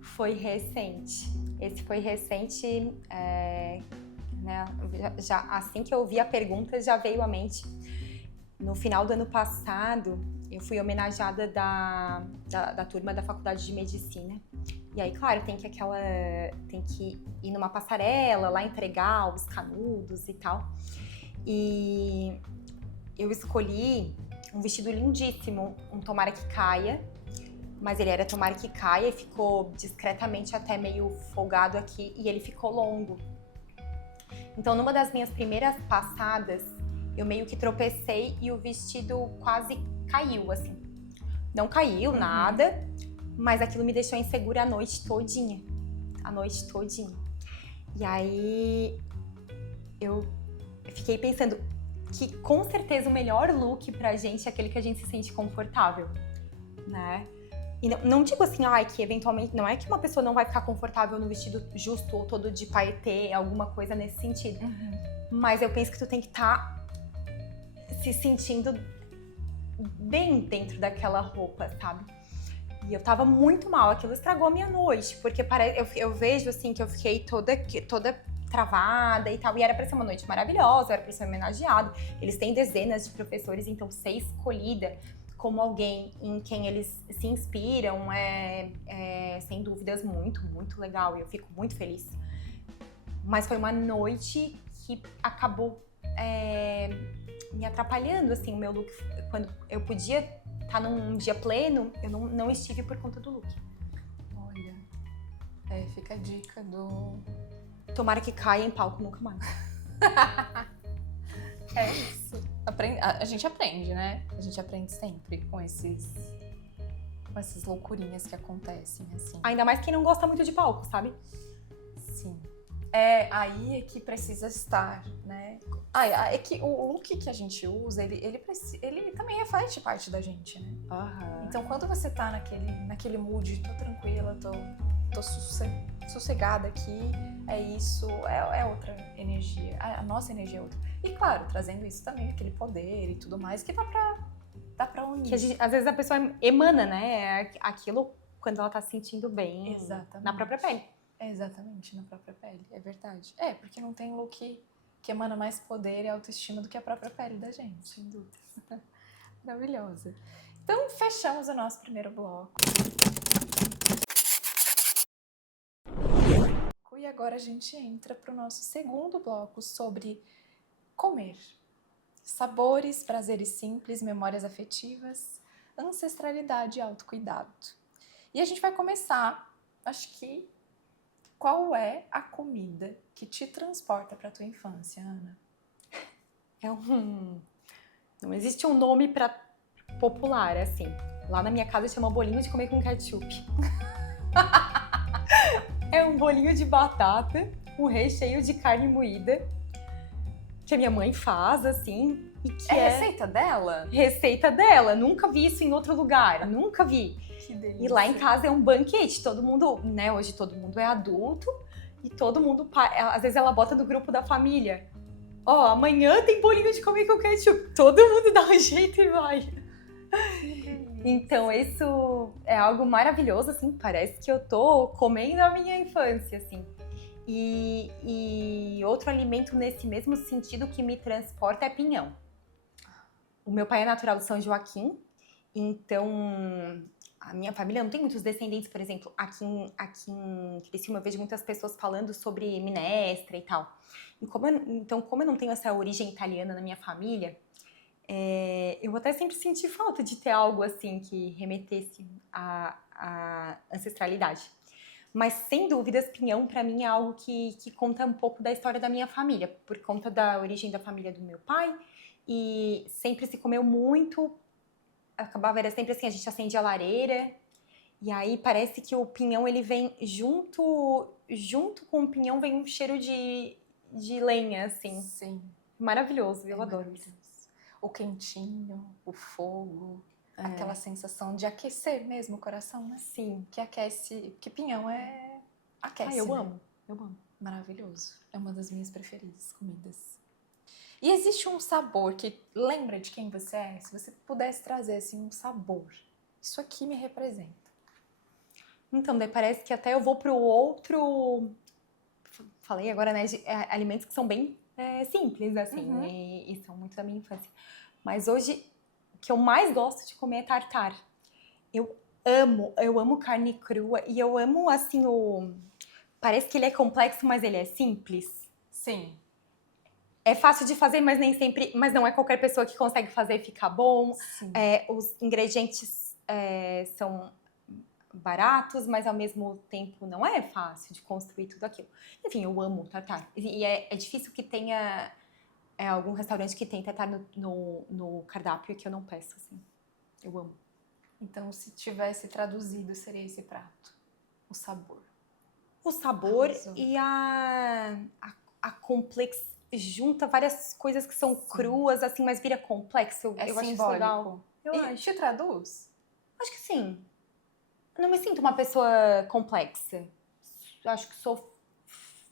Foi recente. Esse foi recente, né? Já, assim que eu vi a pergunta, já veio à mente. No final do ano passado, eu fui homenageada da turma da Faculdade de Medicina. E aí, claro, tem que ir numa passarela, lá entregar os canudos e tal. E eu escolhi um vestido lindíssimo, um tomara que caia. Mas ele era tomara que caia e ficou discretamente até meio folgado aqui e ele ficou longo. Então, numa das minhas primeiras passadas, eu meio que tropecei e o vestido quase caiu, assim. Não caiu, nada, mas aquilo me deixou insegura a noite todinha. A noite todinha. E aí, eu fiquei pensando que, com certeza, o melhor look pra gente é aquele que a gente se sente confortável, né? E não digo assim, que eventualmente, não é que uma pessoa não vai ficar confortável no vestido justo ou todo de paetê, alguma coisa nesse sentido. Mas eu penso que tu tem que estar se sentindo bem dentro daquela roupa, sabe? E eu tava muito mal, aquilo estragou a minha noite, porque eu vejo assim que eu fiquei toda travada e tal, e era pra ser uma noite maravilhosa, era pra ser homenageado. Eles têm dezenas de professores, então ser escolhida como alguém em quem eles se inspiram, sem dúvidas muito, muito legal e eu fico muito feliz. Mas foi uma noite que acabou me atrapalhando, assim, o meu look. Quando eu podia estar num dia pleno, eu não estive por conta do look. Olha, fica a dica do... Tomara que caia em palco nunca mais. É isso. A gente aprende, né? A gente aprende sempre com essas loucurinhas que acontecem, assim. Ainda mais quem não gosta muito de palco, sabe? Sim. Aí é que precisa estar, né? É que o look que a gente usa, ele também reflete parte da gente, né? Então, quando você tá naquele mood, tô tranquila, tô sossegada aqui, é isso, é outra energia. A nossa energia é outra. E, claro, trazendo isso também, aquele poder e tudo mais, que dá pra unir. Que às vezes a pessoa emana, né? Aquilo quando ela tá se sentindo bem. Exatamente. Na própria pele. Exatamente, na própria pele, é verdade. Porque não tem look que emana mais poder e autoestima do que a própria pele da gente. Sem dúvida. Maravilhosa. Então, fechamos o nosso primeiro bloco. E agora a gente entra para o nosso segundo bloco sobre comer. Sabores, prazeres simples, memórias afetivas, ancestralidade e autocuidado. E a gente vai começar, acho que, qual é a comida que te transporta para tua infância, Ana? Não existe um nome pra popular, assim. Lá na minha casa chama bolinho de comer com ketchup. É um bolinho de batata, um recheio de carne moída, que a minha mãe faz, assim, e que receita dela? Receita dela. Nunca vi isso em outro lugar, nunca vi. Que delícia. E lá em casa é um banquete, todo mundo, né, hoje todo mundo é adulto e todo mundo, às vezes ela bota no grupo da família. Amanhã tem bolinho de comer com ketchup. Todo mundo dá um jeito e vai. Então isso é algo maravilhoso, assim, parece que eu tô comendo a minha infância, assim. E outro alimento nesse mesmo sentido que me transporta é pinhão. O meu pai é natural de São Joaquim, então a minha família não tem muitos descendentes, por exemplo, aqui em Criciúma eu vejo muitas pessoas falando sobre minestra e tal. Então, como eu não tenho essa origem italiana na minha família, eu até sempre senti falta de ter algo assim que remetesse à ancestralidade. Mas, sem dúvidas, pinhão pra mim é algo que conta um pouco da história da minha família, por conta da origem da família do meu pai, e sempre se comeu muito. Era sempre assim, a gente acende a lareira, e aí parece que o pinhão, ele vem junto com o pinhão vem um cheiro de lenha, assim. Sim. Maravilhoso, eu adoro isso. O quentinho, o fogo, aquela sensação de aquecer mesmo o coração, né? Sim. Que aquece, que pinhão aquece, eu né? amo. Maravilhoso. É uma das minhas preferidas comidas. E existe um sabor que lembra de quem você é? Se você pudesse trazer assim um sabor, isso aqui me representa. Então, daí parece que até eu vou pro outro... Falei agora, né, de alimentos que são bem simples, assim, e são muito da minha infância. Mas hoje, o que eu mais gosto de comer é tartar. Eu amo carne crua e eu amo, assim, Parece que ele é complexo, mas ele é simples. Sim. É fácil de fazer, mas nem sempre... Mas não é qualquer pessoa que consegue fazer e ficar bom. Sim. Os ingredientes são baratos, mas ao mesmo tempo não é fácil de construir tudo aquilo. Enfim, eu amo tartar. E é difícil que tenha algum restaurante que tem tartar no cardápio que eu não peço, assim. Eu amo. Então, se tivesse traduzido, seria esse prato. O sabor. O sabor Arrasou. E a junta várias coisas que são cruas, assim, mas vira complexo. Eu acho isso legal. Te traduz? Acho que sim. Eu não me sinto uma pessoa complexa. Eu acho que sou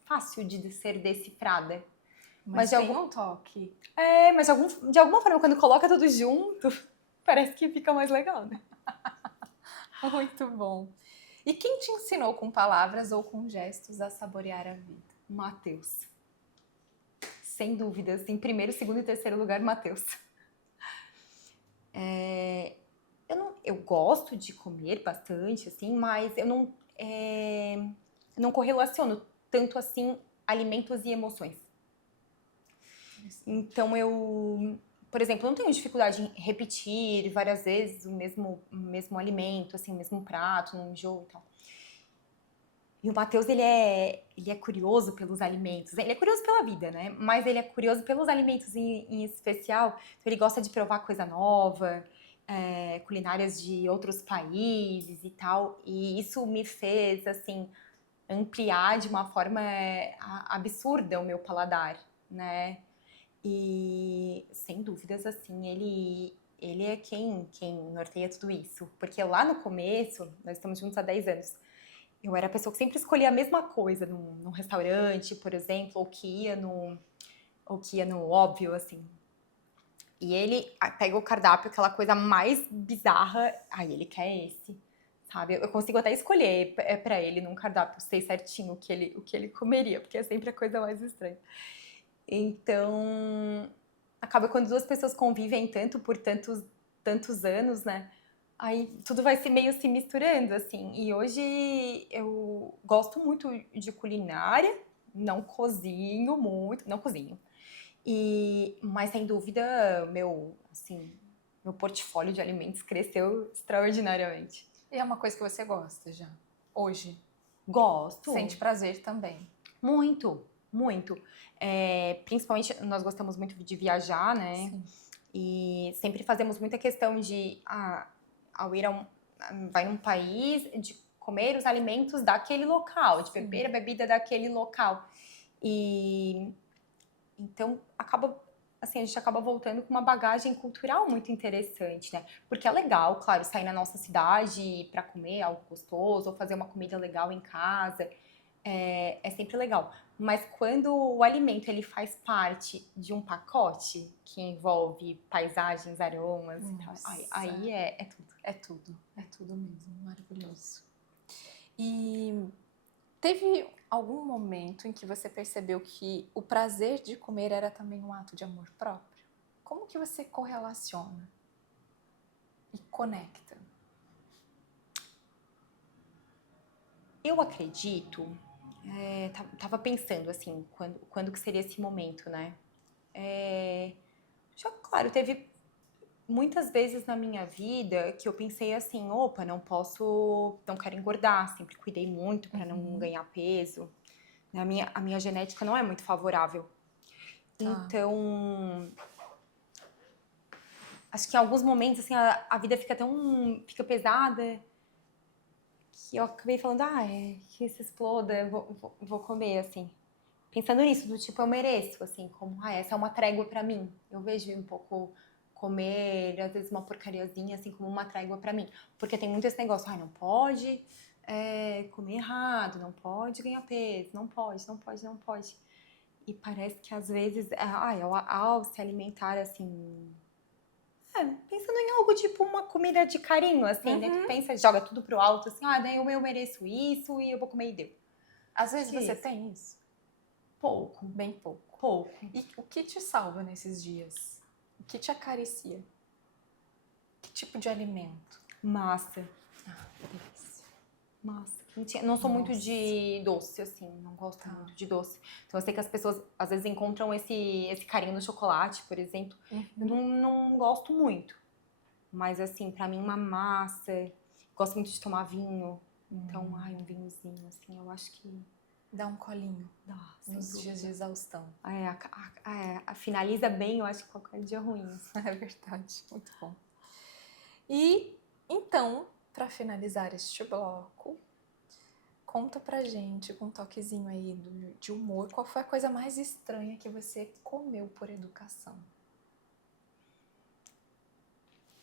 fácil de ser decifrada. Mas tem um toque. Mas de alguma forma, quando coloca tudo junto, parece que fica mais legal, né? Muito bom. E quem te ensinou com palavras ou com gestos a saborear a vida? Mateus. Sem dúvidas. Em primeiro, segundo e terceiro lugar, Mateus. eu gosto de comer bastante, assim, mas eu não correlaciono tanto assim alimentos e emoções. Então por exemplo, eu não tenho dificuldade em repetir várias vezes o mesmo alimento, assim, o mesmo prato, não enjoo e tal. E o Matheus, ele é curioso pelos alimentos. Ele é curioso pela vida, né? Mas ele é curioso pelos alimentos em especial. Então, ele gosta de provar coisa nova, culinárias de outros países e tal. E isso me fez, assim, ampliar de uma forma absurda o meu paladar, né? E, sem dúvidas, assim, ele é quem norteia tudo isso. Porque lá no começo, nós estamos juntos há 10 anos, eu era a pessoa que sempre escolhia a mesma coisa num restaurante, por exemplo, ou que ia no óbvio, assim. E ele pega o cardápio, aquela coisa mais bizarra, aí ele quer esse, sabe? Eu consigo até escolher pra ele num cardápio, sei certinho o que ele comeria, porque é sempre a coisa mais estranha. Então, acaba quando duas pessoas convivem tanto por tantos anos, né? Aí tudo vai meio se misturando, assim. E hoje eu gosto muito de culinária, não cozinho muito, não cozinho. Mas sem dúvida, meu portfólio de alimentos cresceu extraordinariamente. E é uma coisa que você gosta já, hoje? Gosto. Sente prazer também? Muito, muito. Principalmente, nós gostamos muito de viajar, né? Sim. E sempre fazemos muita questão de, ao ir vai num país, de comer os alimentos daquele local, de beber a bebida daquele local. E então, a gente acaba voltando com uma bagagem cultural muito interessante, né? Porque é legal, claro, sair na nossa cidade para comer algo gostoso ou fazer uma comida legal em casa, é sempre legal. Mas quando o alimento ele faz parte de um pacote que envolve paisagens, aromas e tal, aí é tudo. É tudo mesmo, maravilhoso. E teve algum momento em que você percebeu que o prazer de comer era também um ato de amor próprio? Como que você correlaciona e conecta? Eu acredito, tava pensando assim, quando que seria esse momento, né? Já, claro, teve muitas vezes na minha vida que eu pensei assim, opa, não quero engordar, sempre cuidei muito para não ganhar peso. A minha genética não é muito favorável. Então, acho que em alguns momentos assim, a vida fica pesada, que eu acabei falando, que se exploda, eu vou comer, assim. Pensando nisso, do tipo, eu mereço, assim, como, essa é uma trégua pra mim. Eu vejo um pouco comer, às vezes, uma porcariazinha, assim, como uma trégua pra mim. Porque tem muito esse negócio, não pode comer errado, não pode ganhar peso, não pode. E parece que, às vezes, ao se alimentar, assim... pensando em algo tipo uma comida de carinho, assim, né? Tu pensa, joga tudo pro alto, assim, daí eu mereço isso e eu vou comer e deu. Às vezes você tem isso? Pouco. Bem pouco. Pouco. E o que te salva nesses dias? O que te acaricia? Que tipo de alimento? Massa. Delícia. Massa. Não sou muito de doce, assim, não gosto muito de doce. Então eu sei que as pessoas às vezes encontram esse carinho no chocolate, por exemplo. Eu não gosto muito. Mas assim, pra mim uma massa. Gosto muito de tomar vinho. Então, um vinhozinho, assim, eu acho que... Dá um colinho nos dias de exaustão. Finaliza bem, eu acho que qualquer dia ruim. É verdade, muito bom. E, então, para finalizar este bloco, conta pra gente, com um toquezinho aí de humor, qual foi a coisa mais estranha que você comeu por educação?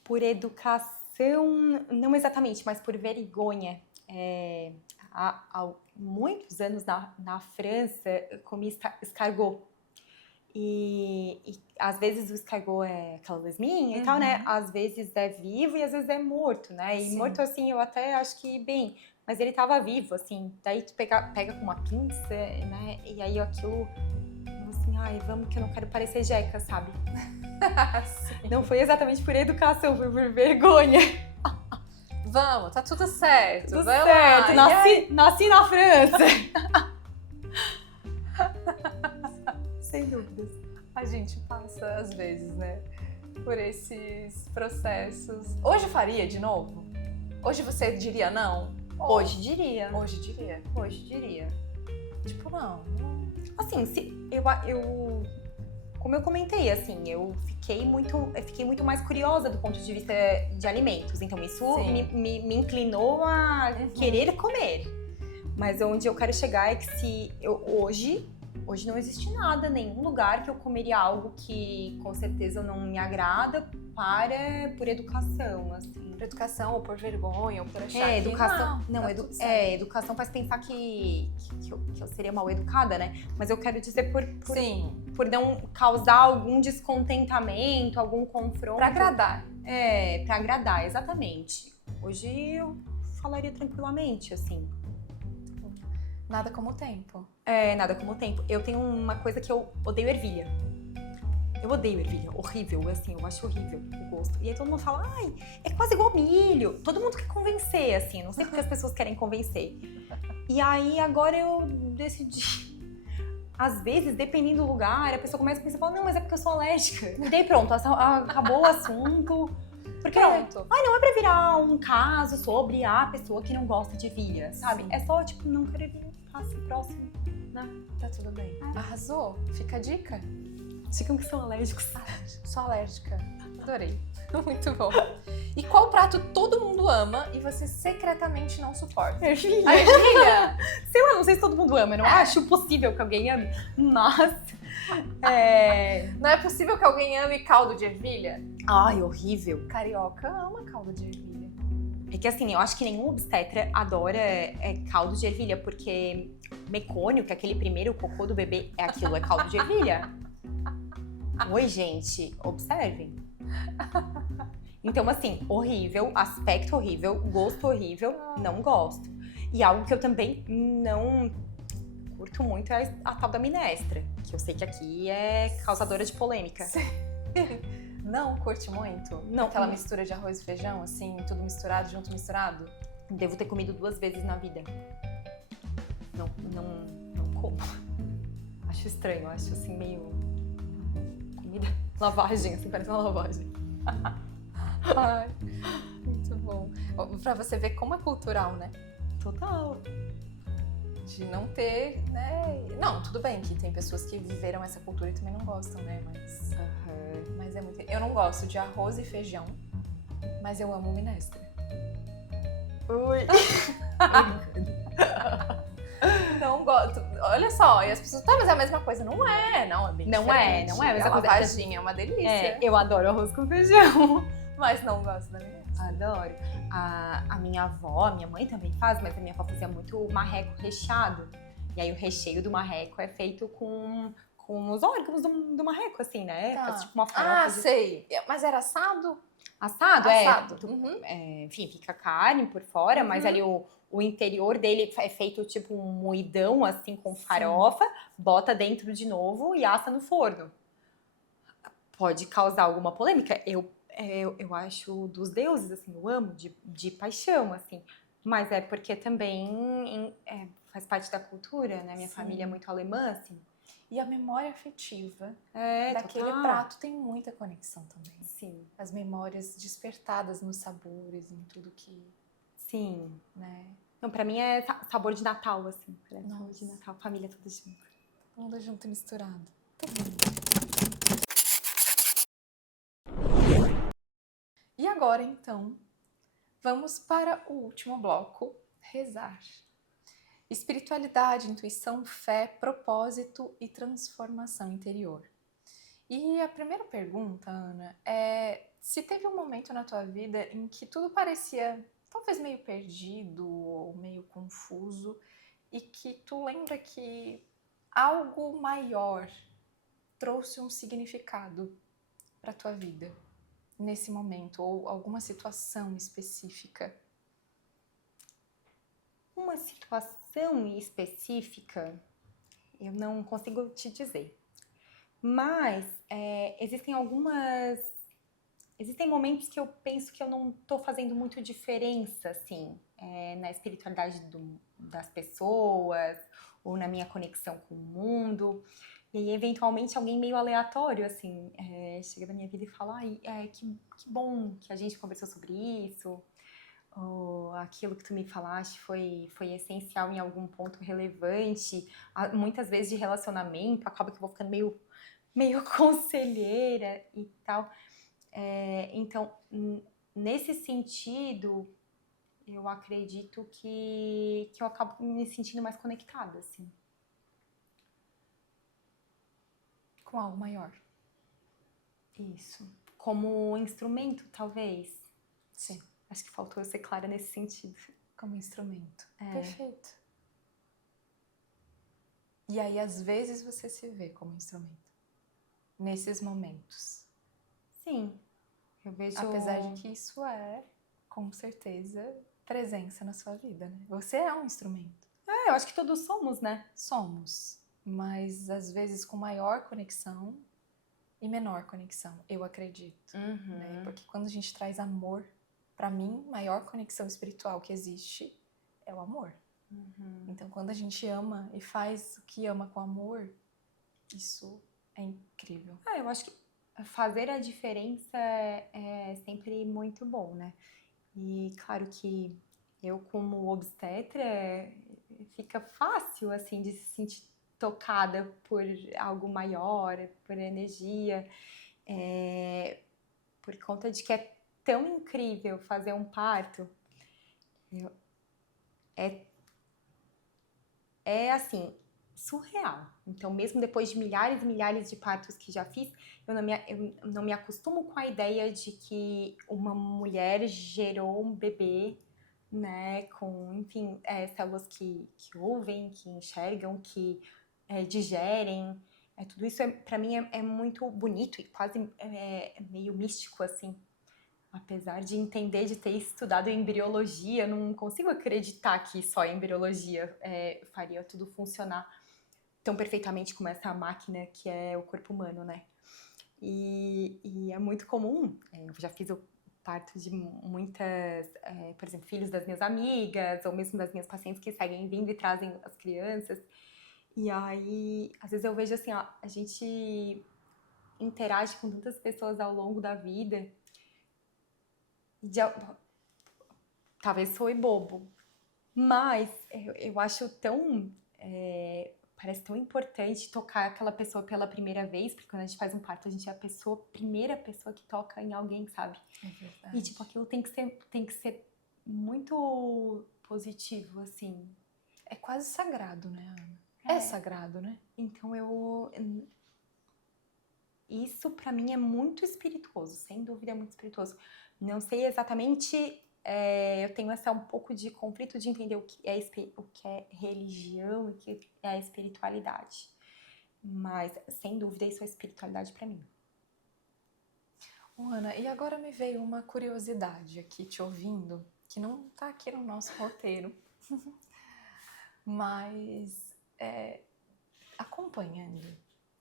Por educação, não exatamente, mas por vergonha. Há muitos anos na França, eu comi escargot. E às vezes o escargot é aquela lesminha e tal, né? Às vezes é vivo e às vezes é morto, né? E morto, assim, eu até acho que bem... Mas ele tava vivo, assim. Daí tu pega com uma pinça, né? E aí aquilo... Assim, ai, vamos que eu não quero parecer jeca, sabe? Sim. Não foi exatamente por educação, foi por vergonha. Vamos, tá tudo certo. Tudo vai certo, lá. E aí? nasci na França. Sem dúvidas. A gente passa, às vezes, né, por esses processos. Hoje faria de novo? Hoje você diria não? Hoje diria. Hoje diria. Hoje diria. Tipo, não. Assim, como eu comentei, assim, eu fiquei muito mais curiosa do ponto de vista de alimentos. Então, isso Sim. me inclinou a querer comer. Mas onde eu quero chegar é que se eu hoje não existe nada, nenhum lugar que eu comeria algo que com certeza não me agrada por educação, assim. Por educação, ou por vergonha, ou por achar que... Educação. Não, tá tudo certo. Educação faz pensar que eu seria mal educada, né? Mas eu quero dizer Sim, por não causar algum descontentamento, algum confronto. pra agradar. Pra agradar, exatamente. Hoje eu falaria tranquilamente, assim. Nada como o tempo. Nada como o tempo. Eu tenho uma coisa que eu odeio ervilha. Eu odeio ervilha, horrível, assim, eu acho horrível o gosto. E aí todo mundo fala, ai, é quase igual milho. Todo mundo quer convencer, assim, não sei porque as pessoas querem convencer. E aí agora eu decidi. Às vezes, dependendo do lugar, a pessoa começa a pensar, fala, não, mas é porque eu sou alérgica. E daí pronto, acabou o assunto. Porque Pronto. não é pra virar um caso sobre a pessoa que não gosta de ervilha, sabe? Sim. É só, tipo, não quero ervilha, passe próximo. Tá tudo bem. Arrasou. Fica a dica. Digam que são alérgicos. Sou alérgica. Adorei. Muito bom. E qual prato todo mundo ama e você secretamente não suporta? Ervilha. A ervilha? Sei lá, não sei se todo mundo ama, eu não acho possível que alguém ame, mas... Não é possível que alguém ame caldo de ervilha? Ai, horrível. Carioca ama caldo de ervilha. É que assim, eu acho que nenhum obstetra adora caldo de ervilha, porque mecônio, que é aquele primeiro cocô do bebê, é caldo de ervilha. Oi, gente, observem. Então, assim, horrível, aspecto horrível, gosto horrível, não gosto. E algo que eu também não curto muito é a tal da minestra, que eu sei que aqui é causadora de polêmica. Não curte muito? Não. Aquela mistura de arroz e feijão, assim, tudo misturado, junto misturado? Devo ter comido 2 vezes na vida. Não como. Acho estranho, acho assim meio... comida... lavagem, assim, parece uma lavagem. Ai, muito bom. Pra você ver como é cultural, né? Total. De não ter, né? Não, tudo bem que tem pessoas que viveram essa cultura e também não gostam, né? Mas é muito... Eu não gosto de arroz e feijão, mas eu amo minestra. Ui. Não gosto. Olha só, e as pessoas, tá, mas é a mesma coisa. Não é, não, é bem Não diferente. é a mesma a coisa. lavagem é uma delícia. Eu adoro arroz com feijão. Mas não gosto da minestra. Adoro. A minha avó, a minha mãe também faz, mas a minha avó fazia muito marreco recheado. E aí o recheio do marreco é feito com os órgãos do marreco, assim, né? Tá. Faz tipo uma farofa Sei. Mas era assado? assado, Assado. enfim, fica carne por fora, mas Uhum. ali o interior dele é feito tipo um moidão, assim, com farofa, bota dentro de novo e assa no forno. Pode causar alguma polêmica? Eu acho dos deuses, assim, eu amo de paixão, assim. Mas é porque também faz parte da cultura, né? Minha Sim. família é muito alemã, assim. E a memória afetiva daquele total. prato tem muita conexão também. Sim, As memórias despertadas nos sabores, em tudo que, sim. né? Não, pra mim é sabor de Natal, assim. Parece sabor Nossa. de Natal, família toda junto. Todo mundo junto e misturado. E agora, então, vamos para o último bloco, rezar. Espiritualidade, intuição, fé, propósito e transformação interior. E a primeira pergunta, Ana, é se teve um momento na tua vida em que tudo parecia talvez meio perdido ou meio confuso e que tu lembra que algo maior trouxe um significado para tua vida nesse momento ou alguma situação específica? Uma situação específica, eu não consigo te dizer. Mas existem momentos que eu penso que eu não tô fazendo muito diferença, assim, na espiritualidade das pessoas ou na minha conexão com o mundo. E aí, eventualmente, alguém meio aleatório, assim, chega na minha vida e fala, ai, que bom que a gente conversou sobre isso, ou aquilo que tu me falaste foi essencial em algum ponto relevante, muitas vezes de relacionamento, acaba que eu vou ficando meio conselheira e tal. Então, nesse sentido, eu acredito que eu acabo me sentindo mais conectada, assim. Com algo maior. Isso. Como instrumento, talvez. Sim. Acho que faltou eu ser clara nesse sentido. Como instrumento. Perfeito. E aí, às vezes, você se vê como instrumento. Nesses momentos. Sim. Eu vejo... Apesar de que isso é, com certeza, presença na sua vida, né? Você é um instrumento. eu acho que todos somos, né? Somos. Mas, às vezes, com maior conexão e menor conexão, eu acredito. Né? Porque quando a gente traz amor, pra mim, maior conexão espiritual que existe é o amor. Então, quando a gente ama e faz o que ama com amor, isso é incrível. Eu acho que fazer a diferença é sempre muito bom, né? E claro que eu, como obstetra, fica fácil, assim, de se sentir tocada por algo maior, por energia, por conta de que é tão incrível fazer um parto. É assim, surreal. Então, mesmo depois de milhares e milhares de partos que já fiz, eu não me acostumo com a ideia de que uma mulher gerou um bebê, né, com, enfim, células que ouvem, que enxergam, que digerem. Tudo isso, para mim, é muito bonito e quase meio místico, assim. Apesar de entender, de ter estudado embriologia, não consigo acreditar que só a embriologia faria tudo funcionar tão perfeitamente como essa máquina que é o corpo humano, né? E é muito comum, eu já fiz o parto de muitas, por exemplo, filhos das minhas amigas, ou mesmo das minhas pacientes que seguem vindo e trazem as crianças. E aí, às vezes eu vejo assim, ó, a gente interage com tantas pessoas ao longo da vida. Talvez soe bobo, mas eu acho tão... parece tão importante tocar aquela pessoa pela primeira vez, porque quando a gente faz um parto, a gente é a primeira pessoa que toca em alguém, sabe? É verdade. E, tipo, aquilo tem que ser muito positivo, assim. É quase sagrado, né, Ana? É sagrado, né? Então, isso, pra mim, é muito espirituoso, sem dúvida é muito espirituoso. Não sei exatamente... eu tenho um pouco de conflito de entender o que é religião e o que é a espiritualidade. Mas, sem dúvida, isso é espiritualidade pra mim. Ana, e agora me veio uma curiosidade aqui te ouvindo, que não tá aqui no nosso roteiro, mas acompanhando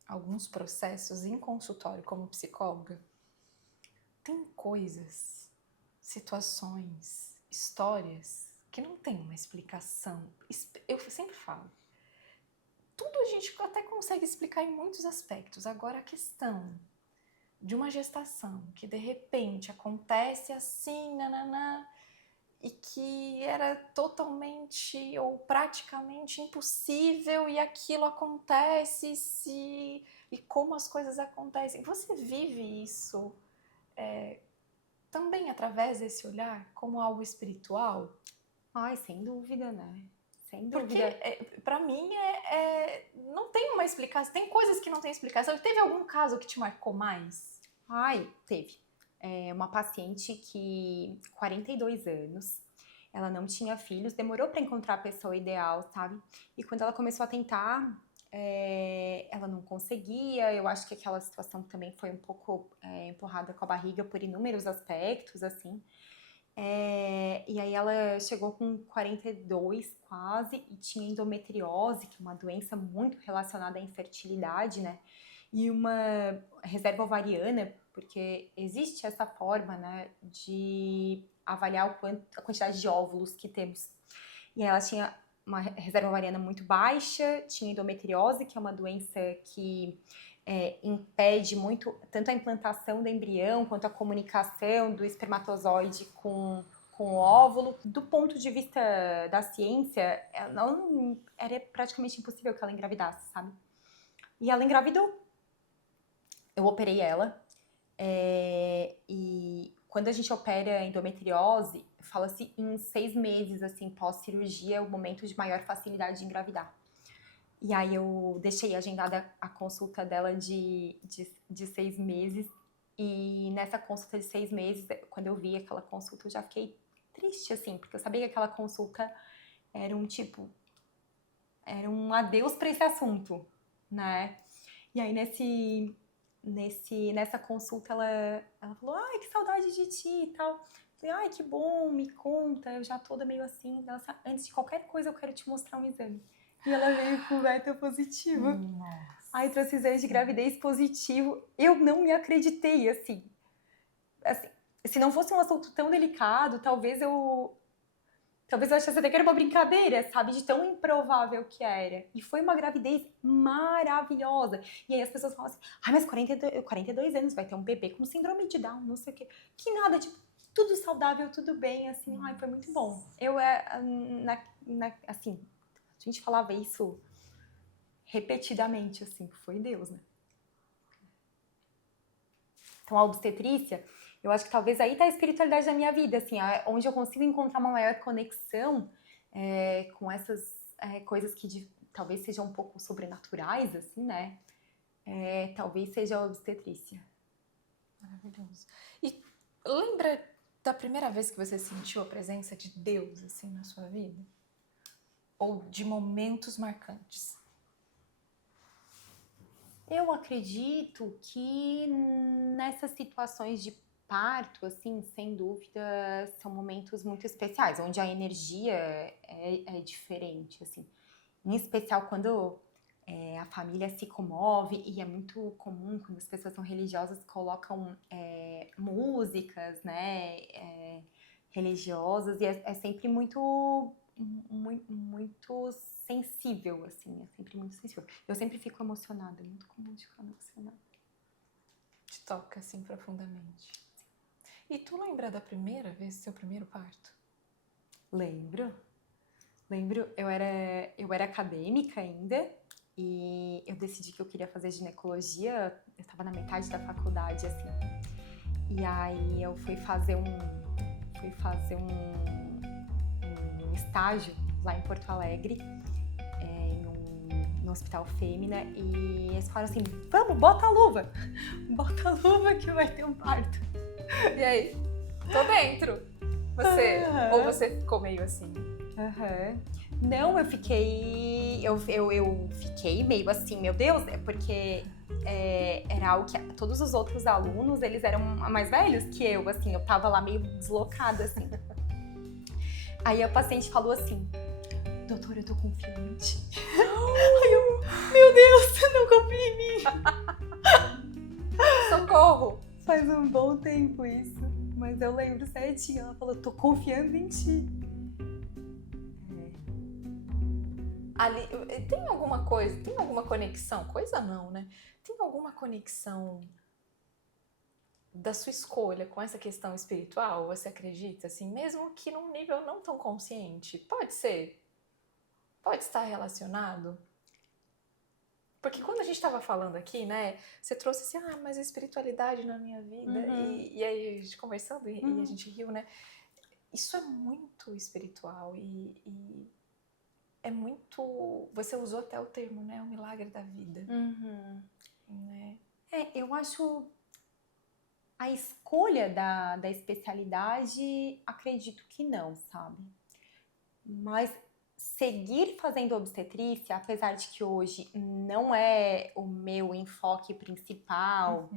alguns processos em consultório como psicóloga, tem coisas, situações, histórias que não tem uma explicação. Eu sempre falo, tudo a gente até consegue explicar em muitos aspectos. Agora, a questão de uma gestação que de repente acontece assim, nananã, e que era totalmente ou praticamente impossível e aquilo acontece e como as coisas acontecem. Você vive isso também através desse olhar como algo espiritual? Ai, sem dúvida, né? Sem Porque dúvida. pra mim não tem uma explicação, tem coisas que não tem explicação. Teve algum caso que te marcou mais? Ai, teve. Uma paciente que, 42 anos, ela não tinha filhos, demorou para encontrar a pessoa ideal, sabe? E quando ela começou a tentar, ela não conseguia. Eu acho que aquela situação também foi um pouco empurrada com a barriga por inúmeros aspectos, assim. E aí ela chegou com 42 quase e tinha endometriose, que é uma doença muito relacionada à infertilidade, né? e uma reserva ovariana, porque existe essa forma, né, de avaliar a quantidade de óvulos que temos. E ela tinha uma reserva ovariana muito baixa, tinha endometriose, que é uma doença que impede muito tanto a implantação do embrião quanto a comunicação do espermatozoide com o óvulo. Do ponto de vista da ciência, era praticamente impossível que ela engravidasse, sabe? E ela engravidou. Eu operei ela. E quando a gente opera endometriose, fala-se em 6 meses, assim, pós-cirurgia, é o momento de maior facilidade de engravidar. E aí eu deixei agendada a consulta dela de 6 meses. E nessa consulta de 6 meses, quando eu vi aquela consulta, eu já fiquei triste, assim, porque eu sabia que aquela consulta era um adeus para esse assunto, né? E aí nessa consulta ela falou, ai, que saudade de ti e tal. Eu falei, ai, que bom, me conta, eu já toda meio assim. Ela, antes de qualquer coisa, eu quero te mostrar um exame. E ela veio com beta positivo. Nossa. Aí trouxe exame de gravidez positivo. Eu não me acreditei, assim. Se não fosse um assunto tão delicado, talvez eu achasse até que era uma brincadeira, sabe? De tão improvável que era. E foi uma gravidez maravilhosa. E aí as pessoas falam assim, ai, mas 42 anos, vai ter um bebê com síndrome de Down, não sei o quê. Que nada, tipo, tudo saudável, tudo bem, assim. Ai, foi muito bom. Assim, a gente falava isso repetidamente, assim, foi Deus, né? Então, a obstetrícia, eu acho que talvez aí tá a espiritualidade da minha vida, assim, onde eu consigo encontrar uma maior conexão com essas coisas que talvez sejam um pouco sobrenaturais, assim, né? Talvez seja a obstetrícia. Maravilhoso. E lembra da primeira vez que você sentiu a presença de Deus, assim, na sua vida? Ou de momentos marcantes? Eu acredito que nessas situações de parto, assim, sem dúvida, são momentos muito especiais, onde a energia é diferente, assim. Em especial quando a família se comove, e é muito comum quando as pessoas são religiosas, colocam músicas, né, religiosas, e é sempre muito sensível, assim, é sempre muito sensível. Eu sempre fico emocionada, é muito comum de ficar emocionada. Te toca, assim, profundamente. E tu lembra da primeira vez, seu primeiro parto? Lembro, eu era acadêmica ainda, e eu decidi que eu queria fazer ginecologia, eu estava na metade da faculdade, assim. E aí eu fui fazer um estágio lá em Porto Alegre, no Hospital Fêmea, e eles falaram assim, vamos, bota a luva que vai ter um parto. E aí? Tô dentro! Você? Ou você ficou meio assim? Não, eu fiquei meio assim, meu Deus, porque era algo que todos os outros alunos, eles eram mais velhos que eu, assim, eu tava lá meio deslocada, assim. Aí a paciente falou assim, doutora, eu tô confiante. Aí eu, meu Deus, não confia em mim. Socorro! Faz um bom tempo isso, mas eu lembro certinho, ela falou, tô confiando em ti. Ali, tem alguma conexão? Coisa não, né? Tem alguma conexão da sua escolha com essa questão espiritual? Você acredita, assim, mesmo que num nível não tão consciente? Pode ser? Pode estar relacionado? Porque quando a gente estava falando aqui, né, você trouxe assim, mas a espiritualidade na minha vida, e aí a gente conversando e a gente riu, né? Isso é muito espiritual e é muito... Você usou até o termo, né? O milagre da vida. Né? Eu acho a escolha da especialidade, acredito que não, sabe? Mas seguir fazendo obstetrícia, apesar de que hoje não é o meu enfoque principal,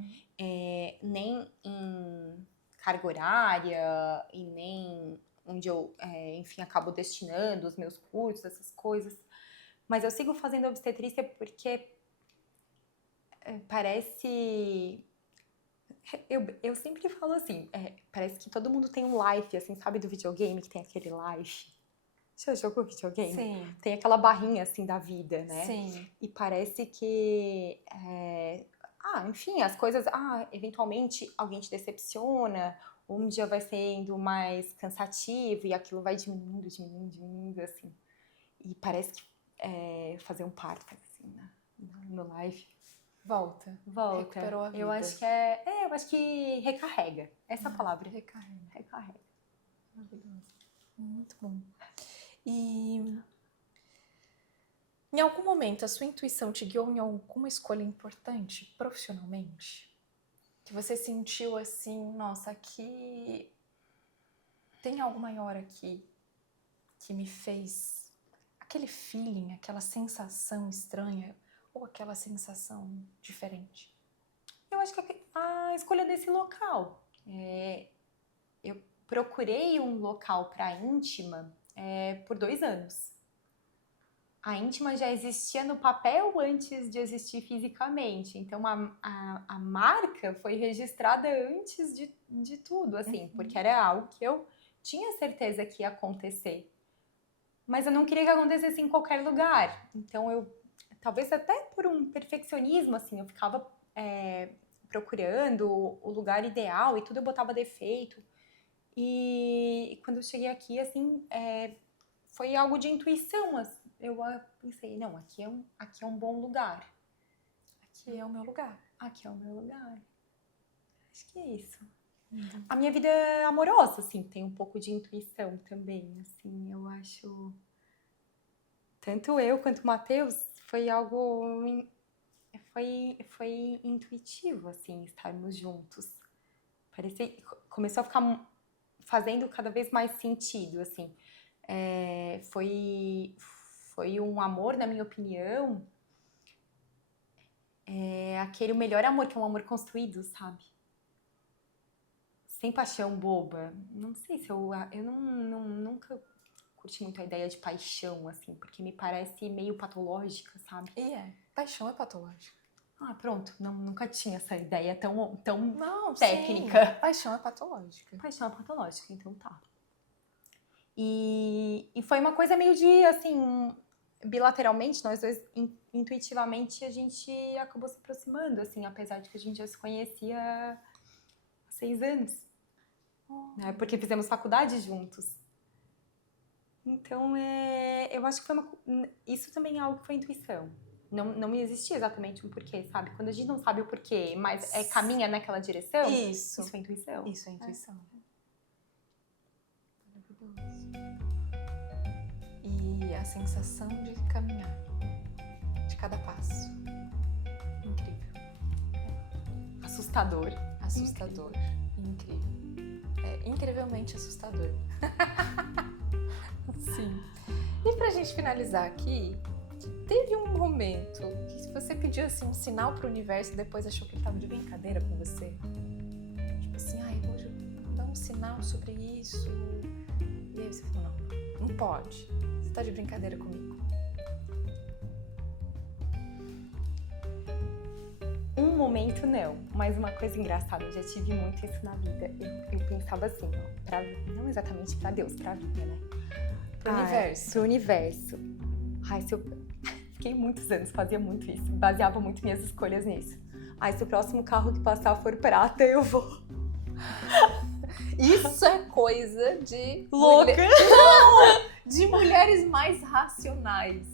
nem em carga horária e nem onde eu, enfim, acabo destinando os meus cursos, essas coisas. Mas eu sigo fazendo obstetrícia porque parece... Eu sempre falo assim, parece que todo mundo tem um life, assim, sabe, do videogame, que tem aquele life. Já jogou videogame? Sim. Tem aquela barrinha, assim, da vida, né? Sim. E parece que... enfim, as coisas... eventualmente alguém te decepciona, um dia vai sendo mais cansativo e aquilo vai diminuindo, assim. E parece que fazer um parto, assim, no live... Volta. Recuperou a vida. Eu acho que recarrega. Essa palavra. Recarrega. Maravilhoso. Muito bom. E em algum momento a sua intuição te guiou em alguma escolha importante profissionalmente? Que você sentiu assim, nossa, aqui tem algo maior aqui que me fez aquele feeling, aquela sensação estranha ou aquela sensação diferente? Eu acho que a escolha desse local. Eu procurei um local para a Íntima por 2 anos. A Íntima já existia no papel antes de existir fisicamente. Então, a marca foi registrada antes de tudo, assim, porque era algo que eu tinha certeza que ia acontecer. Mas eu não queria que acontecesse em qualquer lugar. Então, talvez até por um perfeccionismo, assim, eu ficava procurando o lugar ideal e tudo eu botava defeito. E quando eu cheguei aqui, assim, foi algo de intuição, assim. Eu pensei, não, aqui é um bom lugar. Aqui é o meu lugar. Aqui é o meu lugar. Acho que é isso. A minha vida amorosa, assim, tem um pouco de intuição também, assim, eu acho... Tanto eu quanto o Matheus, foi algo... Foi intuitivo, assim, estarmos juntos. Começou a ficar fazendo cada vez mais sentido, assim. Foi um amor, na minha opinião, aquele melhor amor, que é um amor construído, sabe? Sem paixão boba. Não sei se eu nunca curti muito a ideia de paixão, assim, porque me parece meio patológica, sabe? Paixão é patológica. Pronto, nunca tinha essa ideia tão Não, técnica. Sim. Paixão é patológica. Paixão é patológica, então tá. E foi uma coisa meio de, assim, bilateralmente, nós dois, intuitivamente, a gente acabou se aproximando, assim, apesar de que a gente já se conhecia há 6 anos. Né? Porque fizemos faculdade juntos. Então, eu acho que isso também é algo que foi intuição. Não me existia exatamente um porquê, sabe? Quando a gente não sabe o porquê, mas caminha naquela direção, isso é intuição. Isso é intuição. Maravilhoso. E a sensação de caminhar, de cada passo. Incrível. Assustador. Incrível. Incrivelmente assustador. Sim. E pra gente finalizar aqui, teve um momento que você pediu assim um sinal pro universo e depois achou que ele tava de brincadeira com você? Tipo assim, hoje eu vou dar um sinal sobre isso. E aí você falou, não pode. Você tá de brincadeira comigo. Um momento não, mas uma coisa engraçada, eu já tive muito isso na vida. Eu pensava assim, não exatamente pra Deus, pra vida, né? Pro universo. Pro universo. Se eu fiquei muitos anos, fazia muito isso, baseava muito minhas escolhas nisso. Se o próximo carro que passar for prata, eu vou. Isso é coisa de... louca! Não! De mulheres mais racionais.